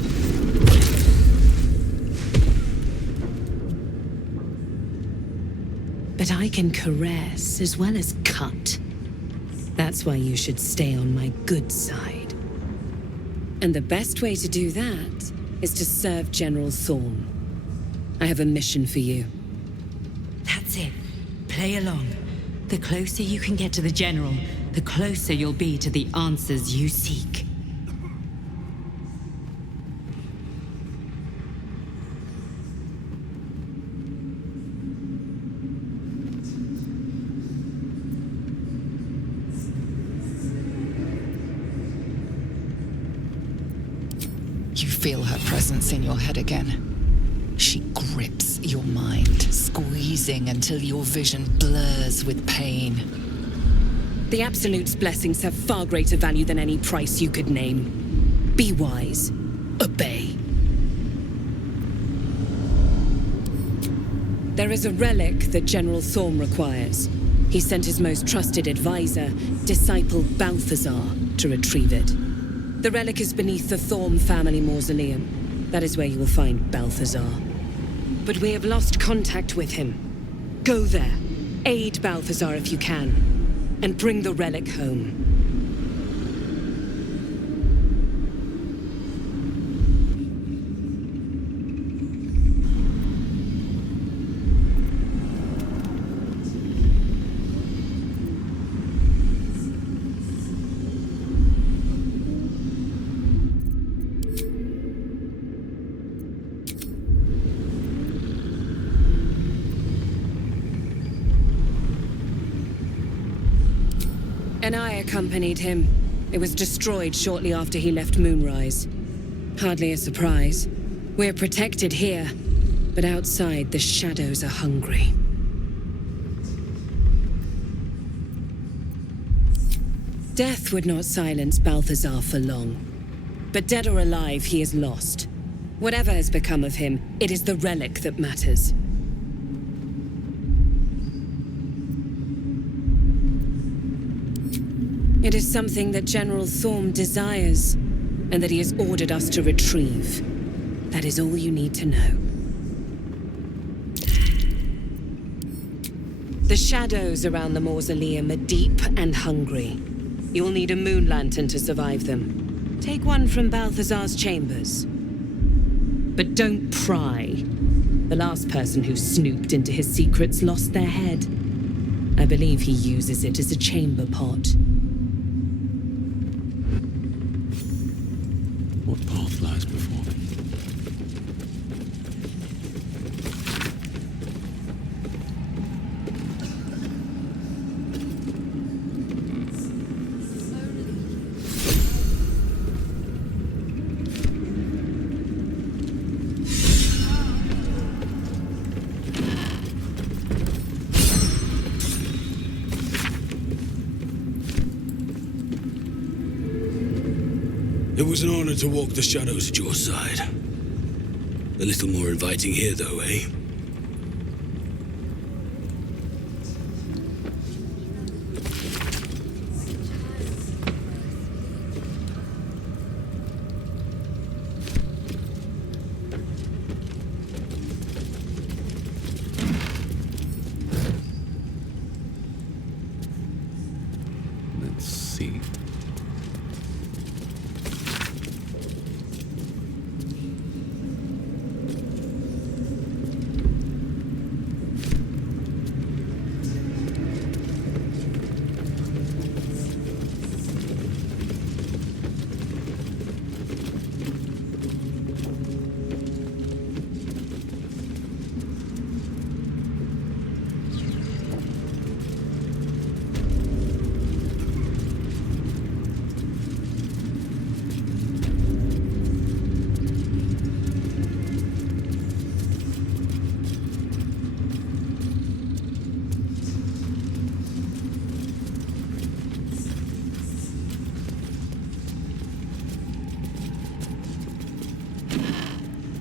But I can caress as well as cut. That's why you should stay on my good side. And the best way to do that is to serve General Thorm. I have a mission for you. That's it. Play along. The closer you can get to the General, the closer you'll be to the answers you seek. You feel her presence in your head again. She grips your mind, squeezing until your vision blurs with pain. The Absolute's blessings have far greater value than any price you could name. Be wise. Obey. There is a relic that General Thorm requires. He sent his most trusted advisor, disciple Balthazar, to retrieve it. The relic is beneath the Thorm family mausoleum. That is where you will find Balthazar. But we have lost contact with him. Go there, aid Balthazar if you can, and bring the relic home. And I accompanied him. It was destroyed shortly after he left Moonrise. Hardly a surprise. We're protected here, but outside the shadows are hungry. Death would not silence Balthazar for long. But dead or alive, he is lost. Whatever has become of him, it is the relic that matters. It is something that General Thorm desires, and that he has ordered us to retrieve. That is all you need to know. The shadows around the mausoleum are deep and hungry. You'll need a moon lantern to survive them. Take one from Balthazar's chambers. But don't pry. The last person who snooped into his secrets lost their head. I believe he uses it as a chamber pot. What path lies before me? It was an honor to walk the shadows at your side. A little more inviting here, though, eh? Let's see.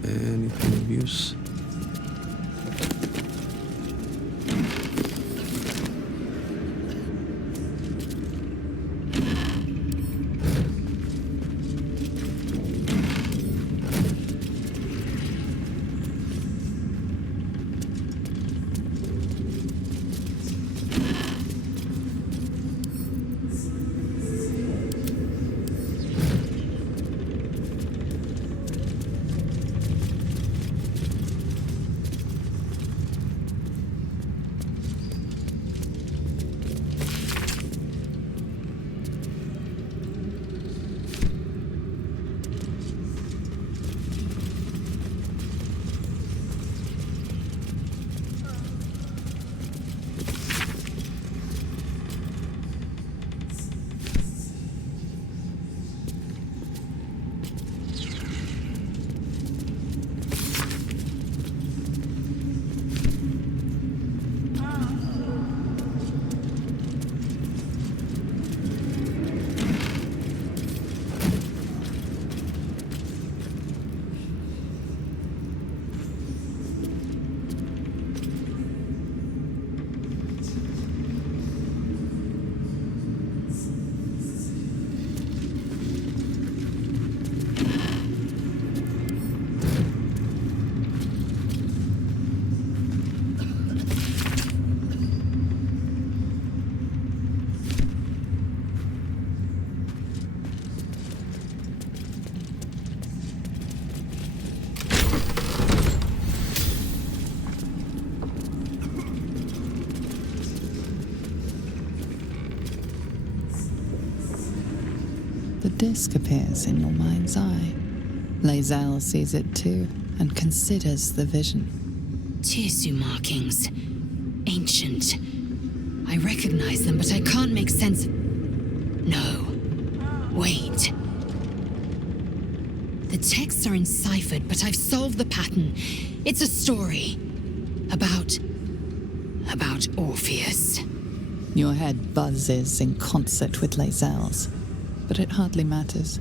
Anything of use? The disc appears in your mind's eye. Lae'zel sees it too, and considers the vision. Tirsu markings. Ancient. I recognize them, but I can't make sense of... No. Wait. The texts are enciphered, but I've solved the pattern. It's a story. About Orpheus. Your head buzzes in concert with Lae'zel's, but it hardly matters.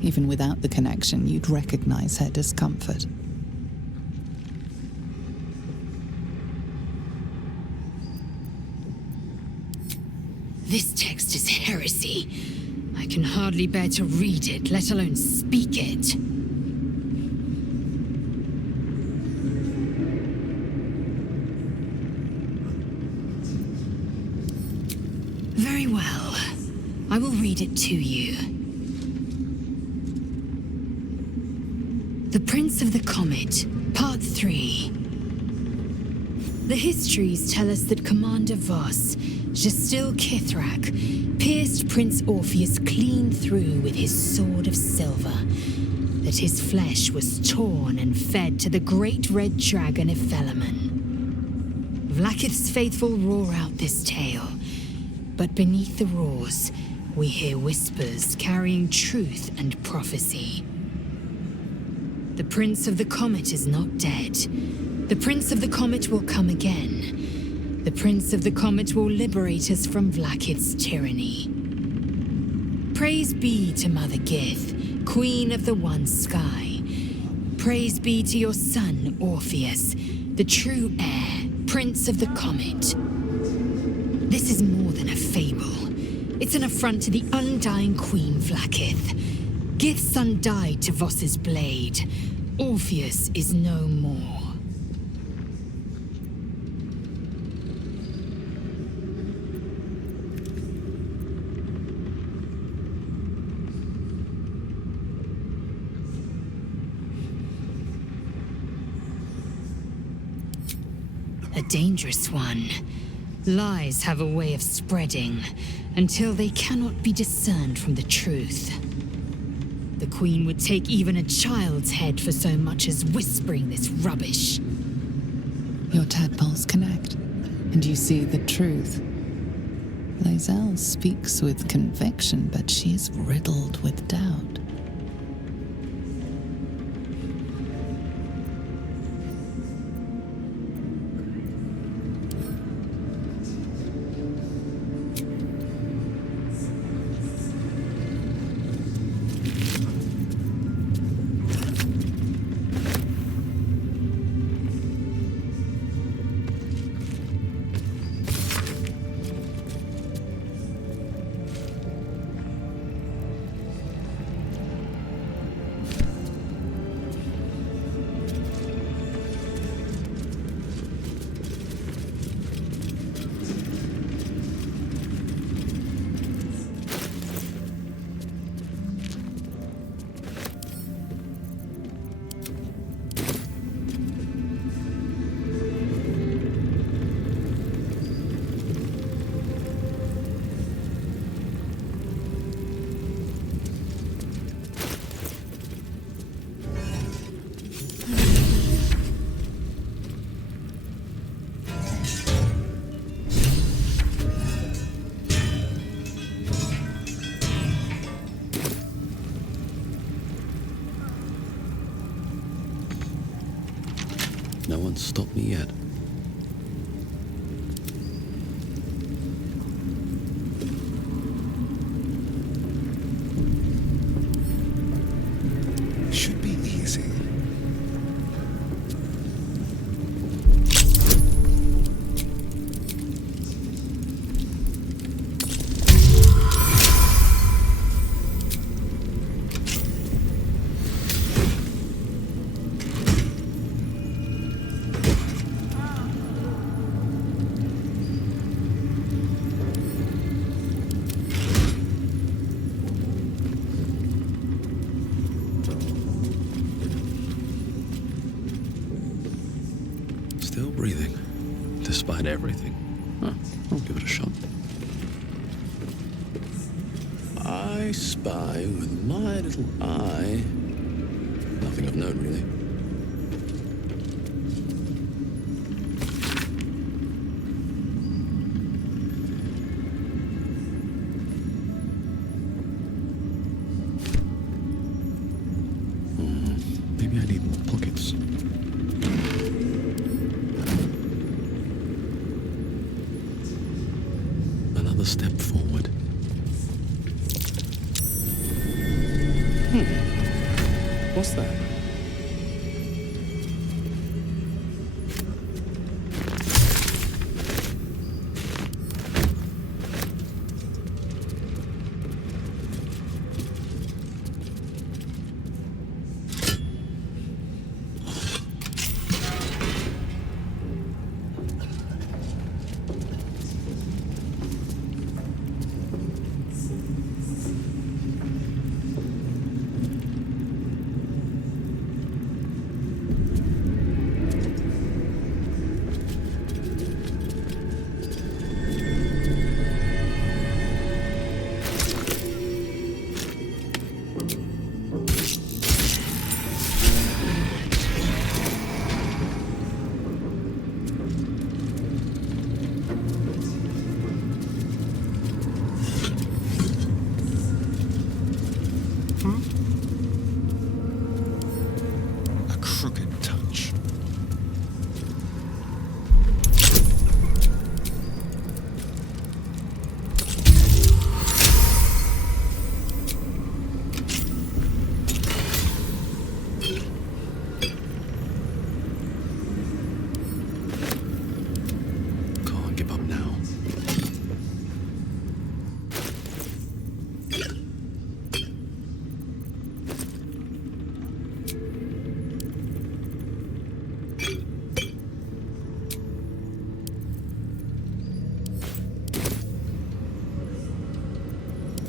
Even without the connection, you'd recognize her discomfort. This text is heresy. I can hardly bear to read it, let alone speak it. Very well. I will read it to you. The Prince of the Comet, Part 3. The histories tell us that Commander Voss, Gestil Kithrak, pierced Prince Orpheus clean through with his sword of silver, that his flesh was torn and fed to the great red dragon Ephelemon. Vlaakith's faithful roar out this tale, but beneath the roars, we hear whispers carrying truth and prophecy. The Prince of the Comet is not dead. The Prince of the Comet will come again. The Prince of the Comet will liberate us from Vlaakith's tyranny. Praise be to Mother Gith, Queen of the One Sky. Praise be to your son, Orpheus, the true heir, Prince of the Comet. This is more than a fable. It's an affront to the undying Queen Vlaakith. Gith's son died to Voss's blade. Orpheus is no more. a dangerous one. Lies have a way of spreading until they cannot be discerned from the truth. The Queen would take even a child's head for so much as whispering this rubbish. Your tadpoles connect, and you see the truth. Lae'zel speaks with conviction, but she is riddled with doubt. No one's stopped me yet. Should be easy. Still breathing, despite everything. Huh, I'll give it a shot. I spy with my little eye. Nothing of note, really. Maybe I need more pockets. Another step forward. What's that? A crooked touch. Can't give up now.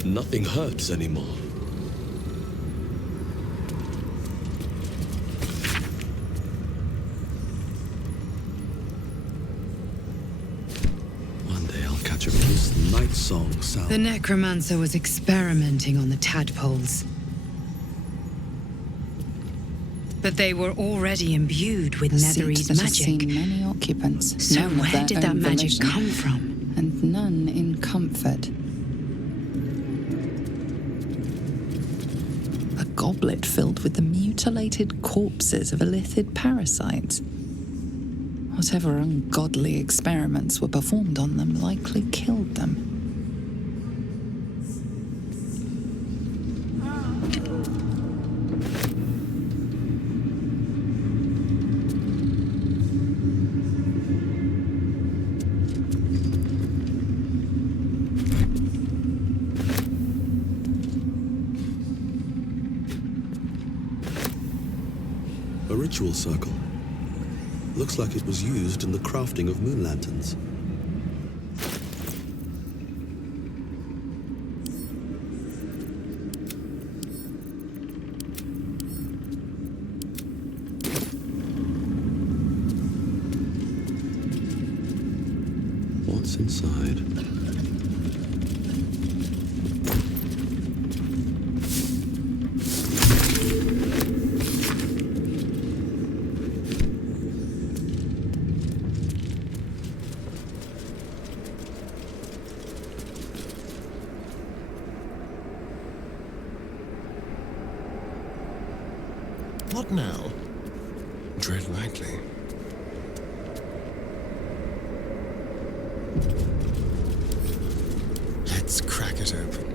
Nothing hurts anymore. night song sound? The necromancer was experimenting on the tadpoles. But they were already imbued with Nethery's Seat that has magic. seen many occupants. So none of where their did that own magic volition, come from? And none in comfort. A goblet filled with the mutilated corpses of illithid parasites. Whatever ungodly experiments were performed on them likely killed them. A ritual circle. Looks like it was used in the crafting of moon lanterns. What's inside? What now? Tread lightly. Let's crack it open.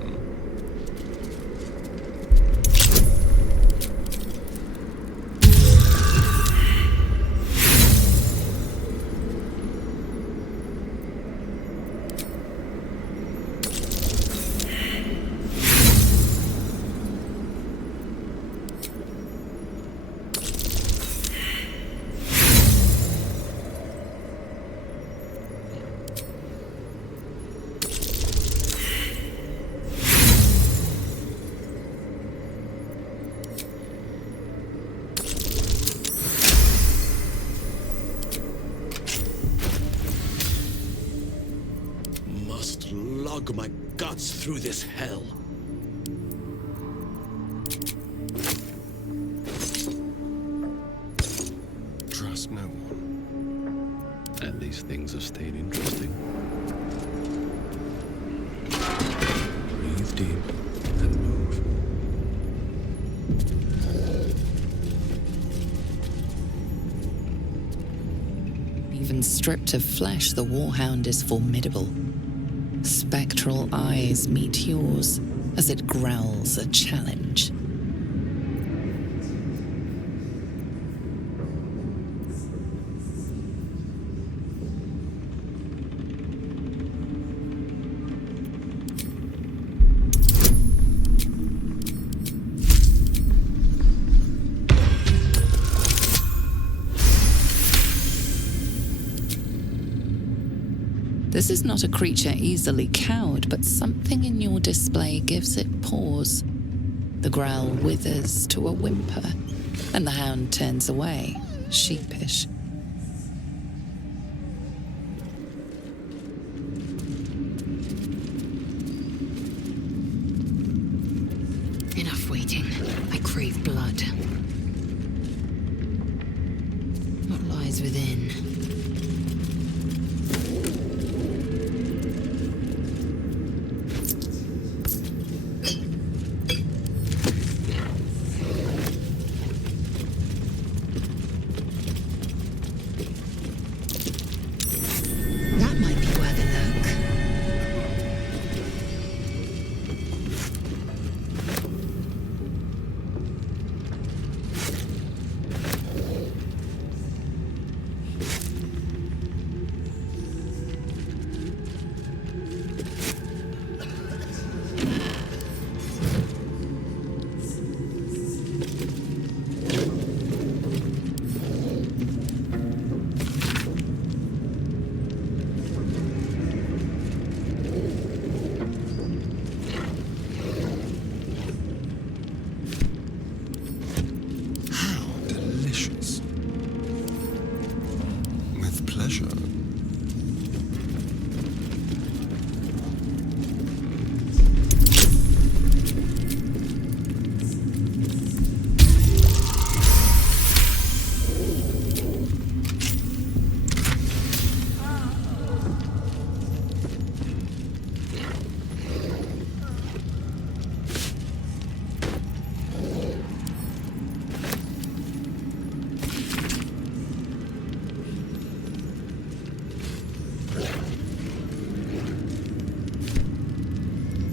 Lug my guts through this hell. Trust no one. At least things have stayed interesting. Breathe deep and move. Even stripped of flesh, the warhound is formidable. Spectral eyes meet yours as it growls a challenge. This is not a creature easily cowed, but something in your display gives it pause. The growl withers to a whimper, and the hound turns away, sheepish. Enough waiting. I crave blood. What lies within?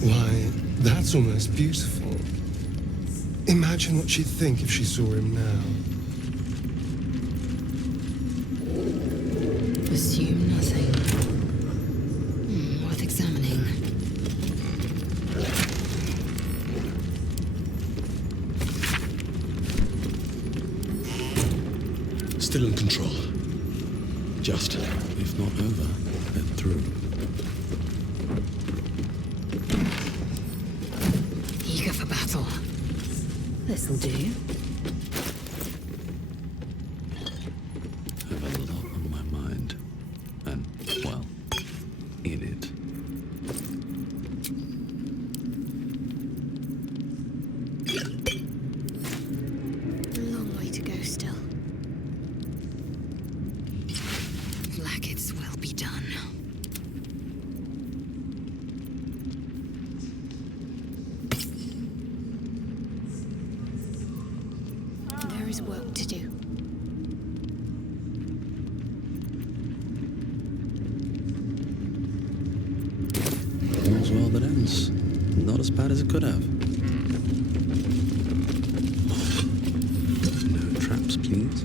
Why, that's almost beautiful. Imagine what she'd think if she saw him now. Assume nothing. Worth examining. Still in control. Just, if not over, then through. Eager for battle. This'll do. I have a lot on my mind. And, well, in it. A long way to go still. Blackets will be done. There is work to do. All's well that ends. Not as bad as it could have. No traps, please.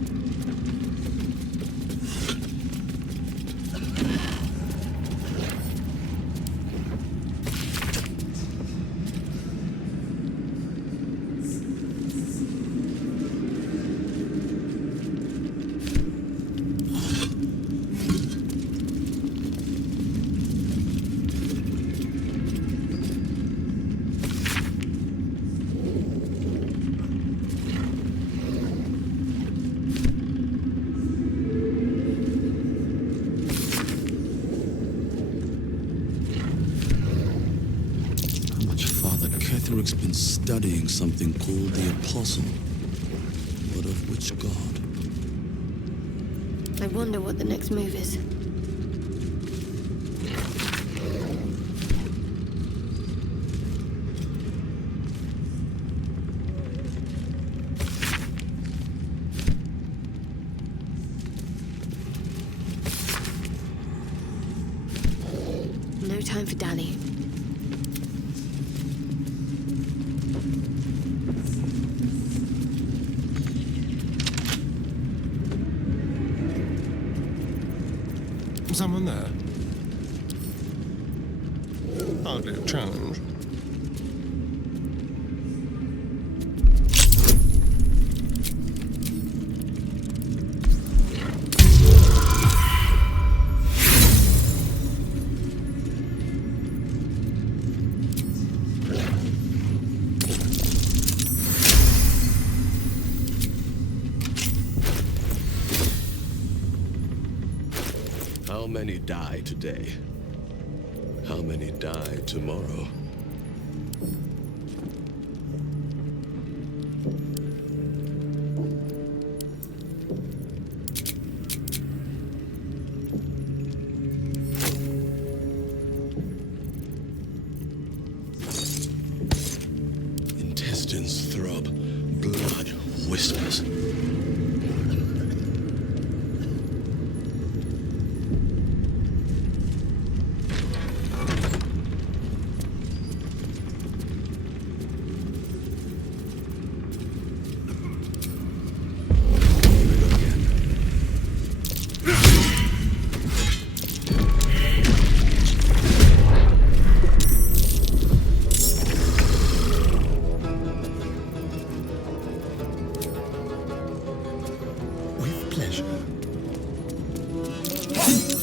Ketherick's been studying something called the Apostle. But of which god? I wonder what the next move is. No time for dally. Someone there? Hardly a challenge. How many die today? How many die tomorrow? Intestines throb, blood whispers.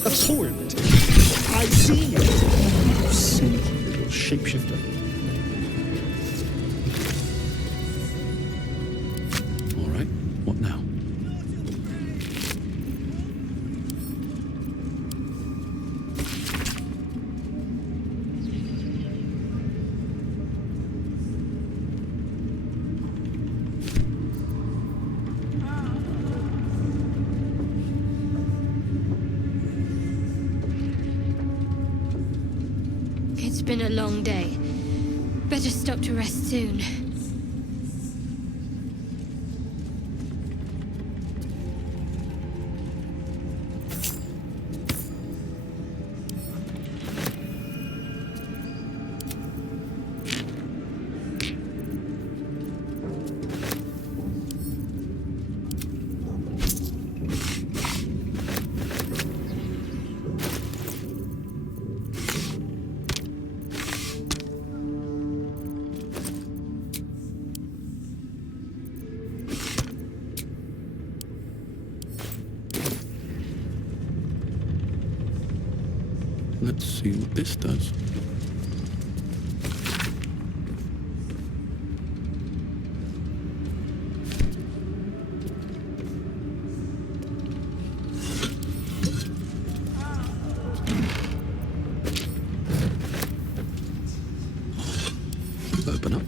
A sword. I see you. You sneaky little shapeshifter. All right, what now? It's been a long day. Better stop to rest soon. Let's see what this does. Open up.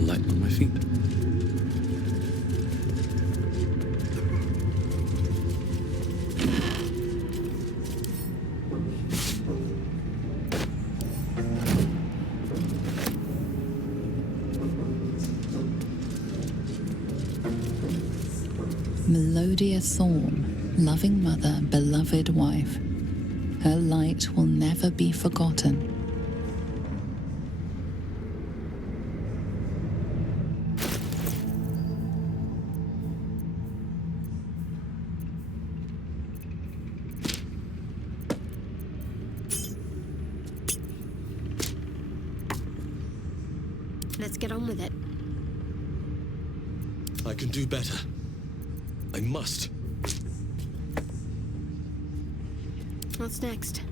Light on my feet. Melodia Thorn, loving mother, beloved wife. Her light will never be forgotten. Let's get on with it. I can do better. I must. What's next?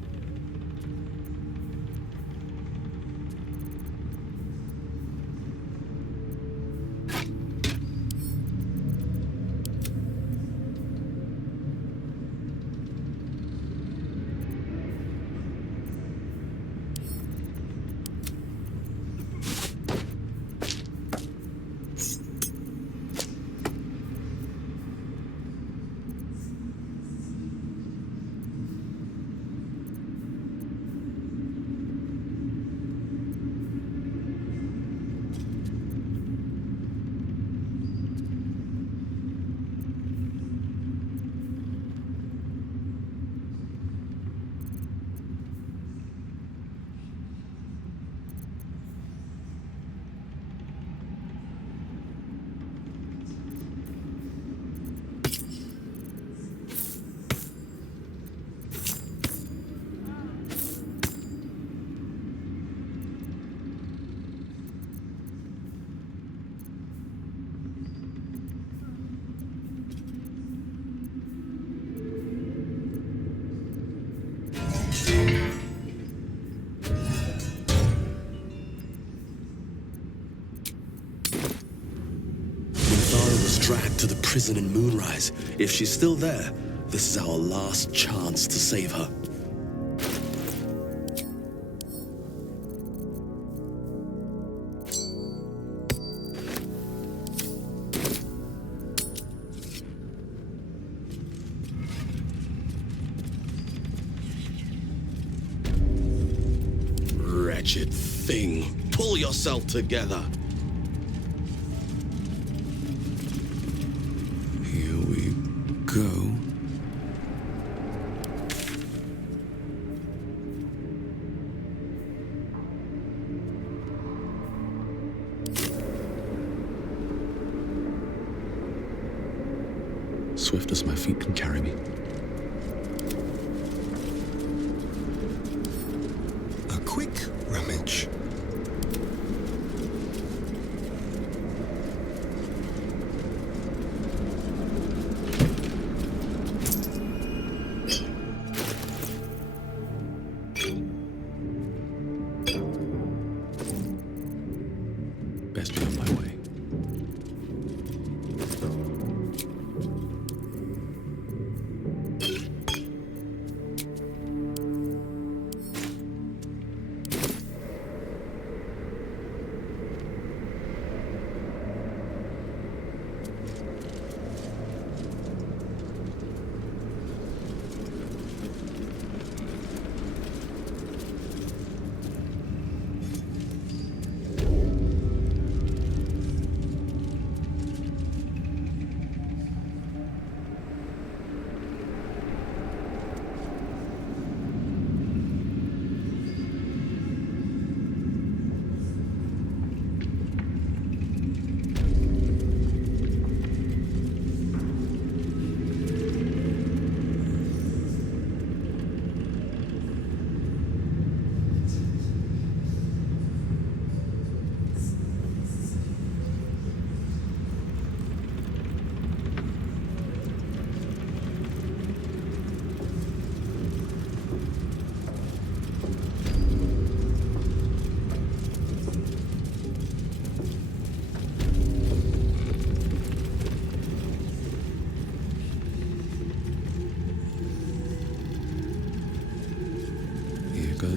Dragged to the prison in Moonrise. If she's still there, this is our last chance to save her. Wretched thing, pull yourself together. Go. Swift as my feet can carry me. A quick rummage. Best be on my way.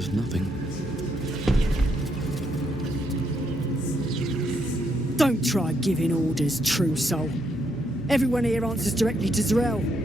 there's nothing. Don't try giving orders, true soul. Everyone here answers directly to Z'rell.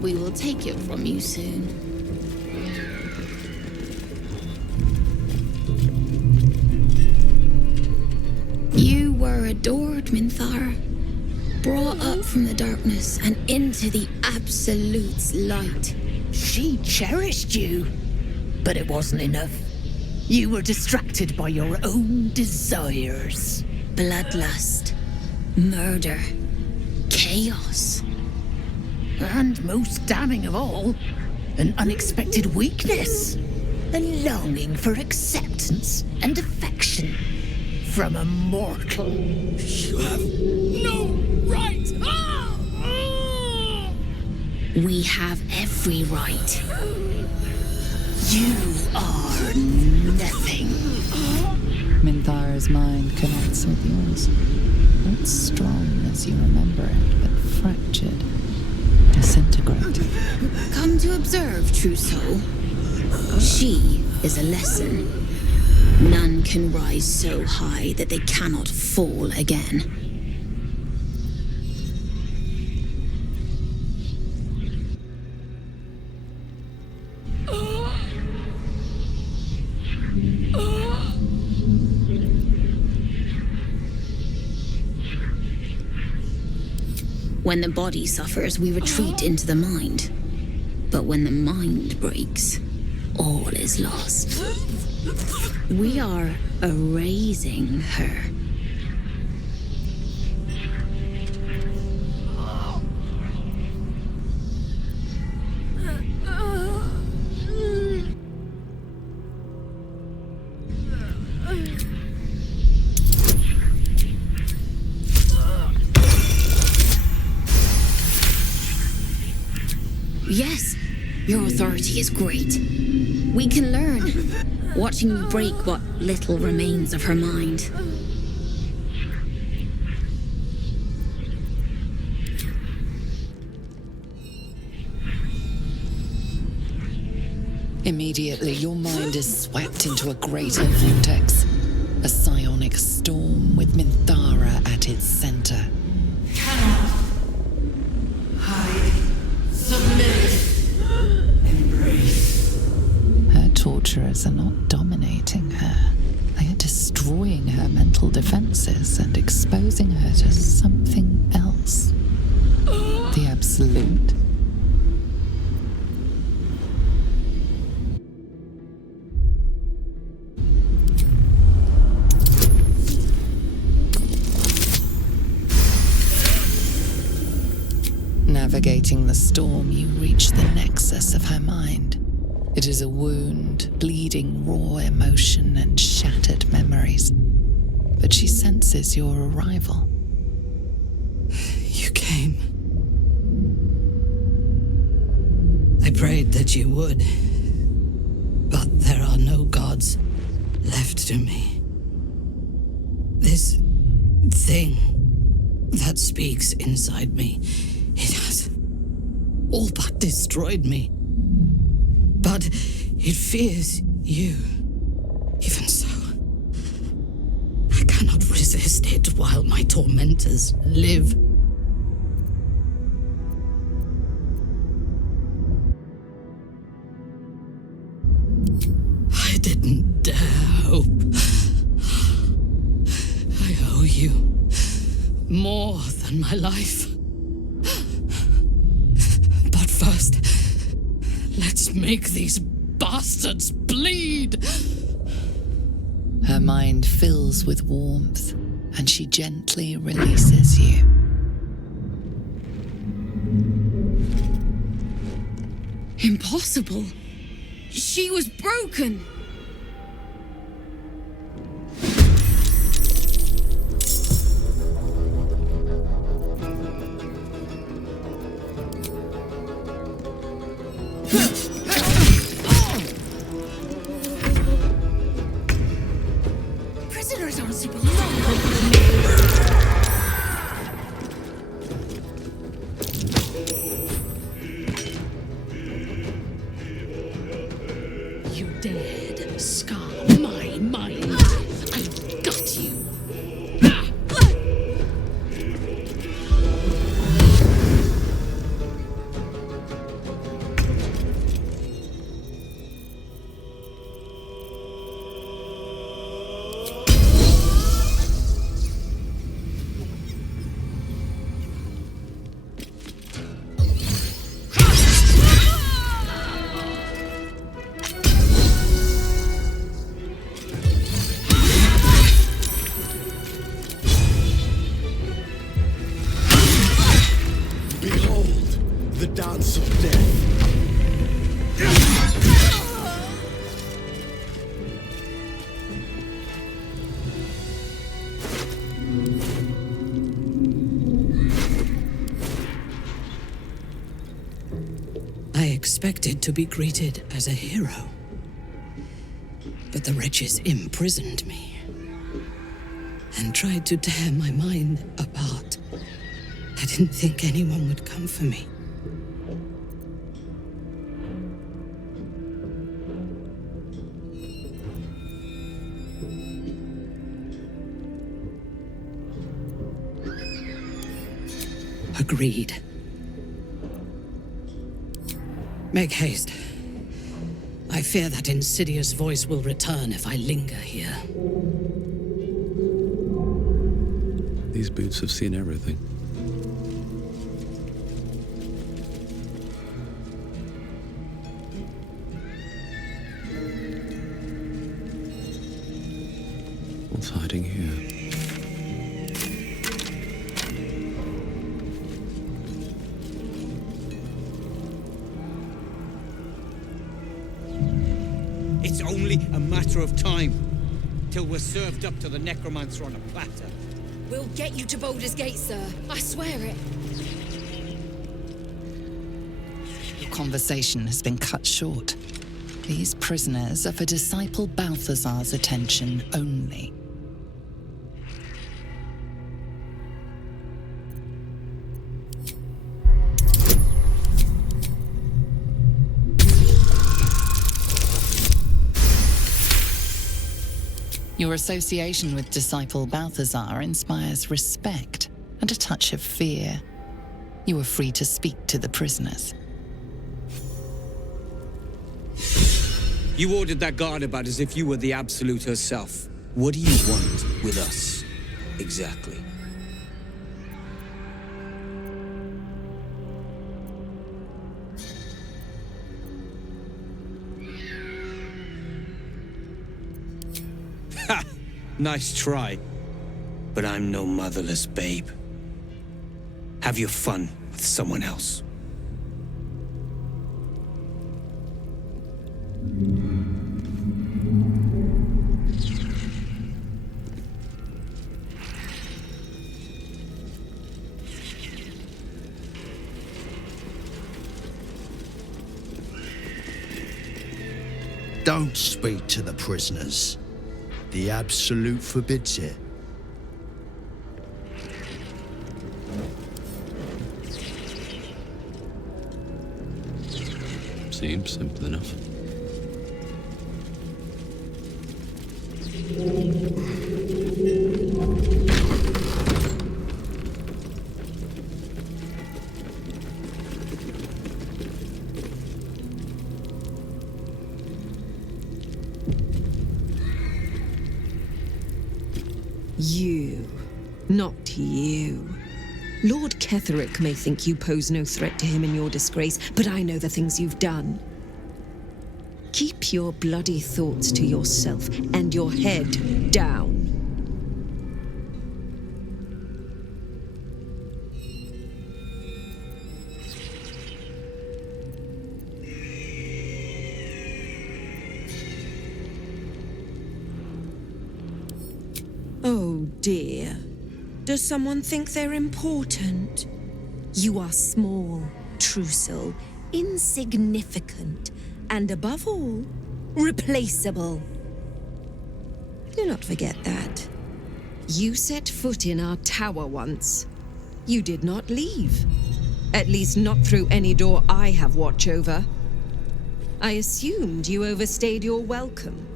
We will take it from you soon. You were adored, Minthara. Brought up from the darkness and into the Absolute's light. She cherished you, but it wasn't enough. You were distracted by your own desires. Bloodlust, murder, chaos. And most damning of all, an unexpected weakness. A longing for acceptance and affection from a mortal. You have no right! We have every right. You are nothing. Minthara's mind connects with yours. Not strong as you remember it, but fractured. Disintegrate. Come to observe, true soul. She is a lesson. None can rise so high that they cannot fall again. When the body suffers, we retreat into the mind. But when the mind breaks, all is lost. We are erasing her. Yes, your authority is great. We can learn, watching you break what little remains of her mind. Immediately, your mind is swept into a greater vortex. A psionic storm with Minthara at its center. Her torturers are not dominating her. They are destroying her mental defenses and exposing her to something else. The Absolute. Navigating the storm, you reach the nexus of her mind. It is a wound, bleeding raw emotion and shattered memories. But she senses your arrival. You came. I prayed that you would. But there are no gods left to me. This thing that speaks inside me, it has all but destroyed me. But it fears you. Even so, I cannot resist it while my tormentors live. I didn't dare hope. I owe you more than my life. But first, let's make these bastards bleed! Her mind fills with warmth, and she gently releases you. Impossible. She was broken. Prisoners aren't super long. You dared scar my mind. I've got you. Behold, the dance of death. I expected to be greeted as a hero. But the wretches imprisoned me and tried to tear my mind apart. I didn't think anyone would come for me. Agreed. Make haste. I fear that insidious voice will return if I linger here. These boots have seen everything. What's hiding here? It's only a matter of time till we're served up to the necromancer on a platter. We'll get you to Baldur's Gate, sir. I swear it. Your conversation has been cut short. These prisoners are for Disciple Balthazar's attention only. Your association with Disciple Balthazar inspires respect and a touch of fear. You are free to speak to the prisoners. You ordered that guard about as if you were the Absolute herself. What do you want with us, exactly? Ha! Nice try. But I'm no motherless babe. Have your fun with someone else. Don't speak to the prisoners. The Absolute forbids it. Seems simple enough. You, not you. Lord Ketherick may think you pose no threat to him in your disgrace, but I know the things you've done. Keep your bloody thoughts to yourself and your head down. dear. Does someone think they're important? You are small, Trussell, insignificant, and above all, replaceable. Do not forget that. You set foot in our tower once. You did not leave. At least not through any door I have watch over. I assumed you overstayed your welcome.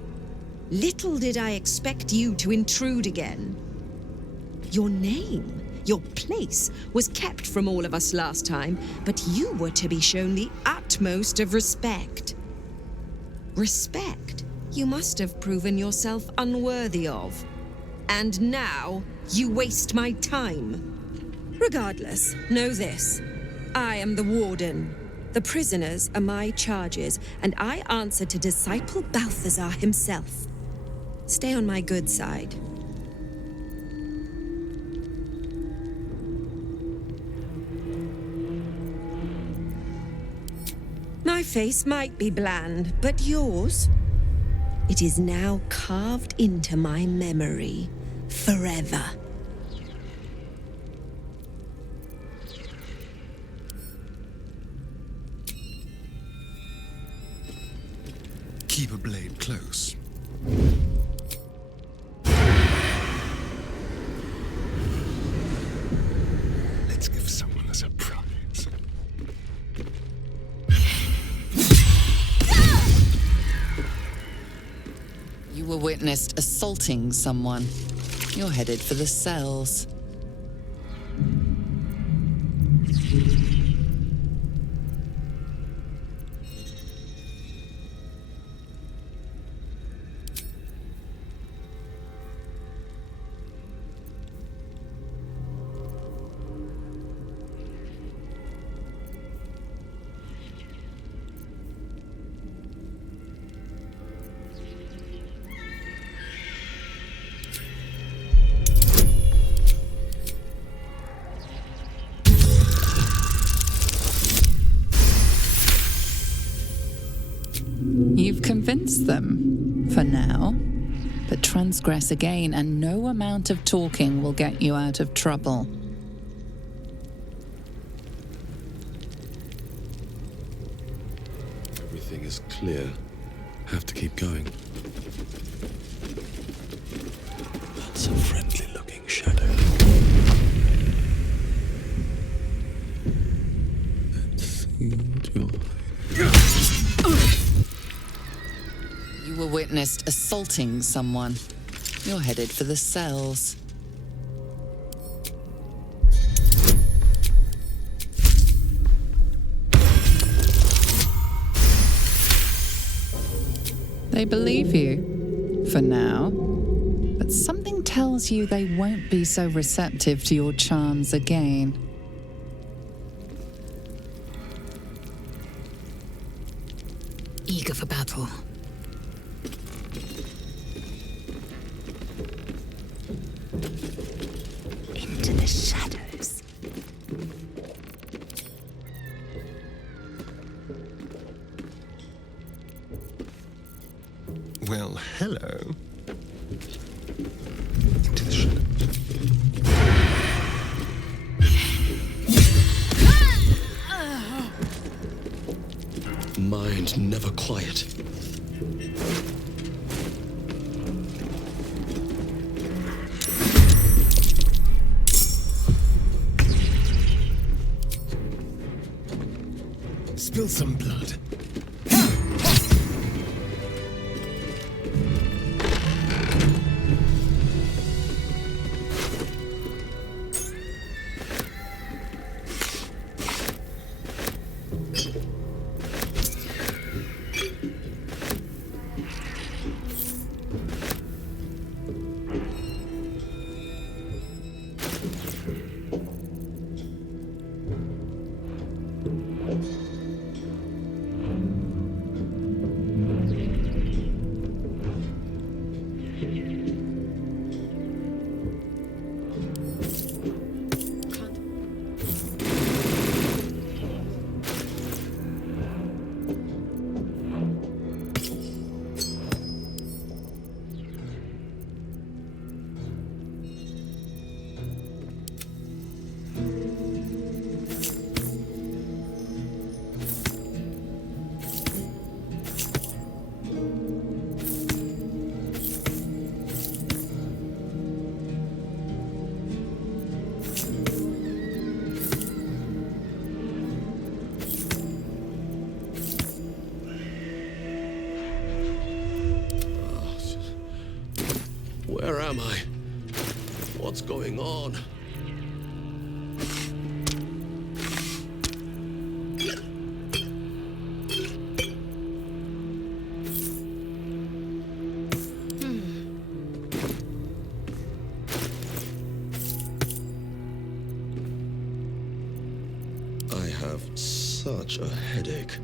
Little did I expect you to intrude again. Your name, your place, was kept from all of us last time, but you were to be shown the utmost of respect. Respect you must have proven yourself unworthy of. And now, you waste my time. Regardless, know this. I am the Warden. The prisoners are my charges, and I answer to Disciple Balthazar himself. Stay on my good side. My face might be bland, but yours? It is now carved into my memory, forever. Keep a blade close. Let's give someone a surprise. You were witnessed assaulting someone. You're headed for the cells. You've convinced them, for now. But transgress again, and no amount of talking will get you out of trouble. Everything is clear. Have to keep going. That's a friendly-looking shadow. Let's see what you're... You were witnessed assaulting someone. You're headed for the cells. They believe you, for now. But something tells you they won't be so receptive to your charms again. Eager for battle. Into the shadows. Well, hello. Into the shadows. Mind never quiet. Spill some blood. am I? What's going on? I have such a headache.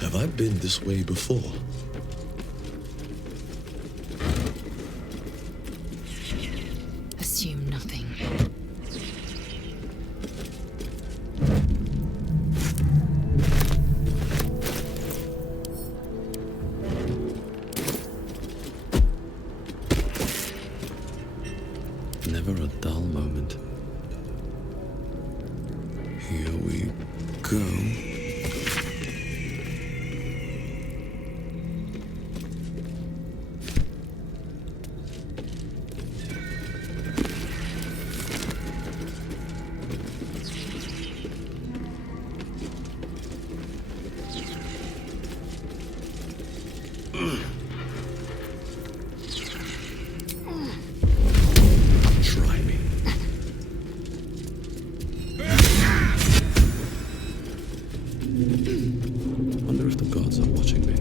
Have I been this way before? Assume nothing. Never a dull moment. Here we go. Try me. Wonder if the gods are watching me.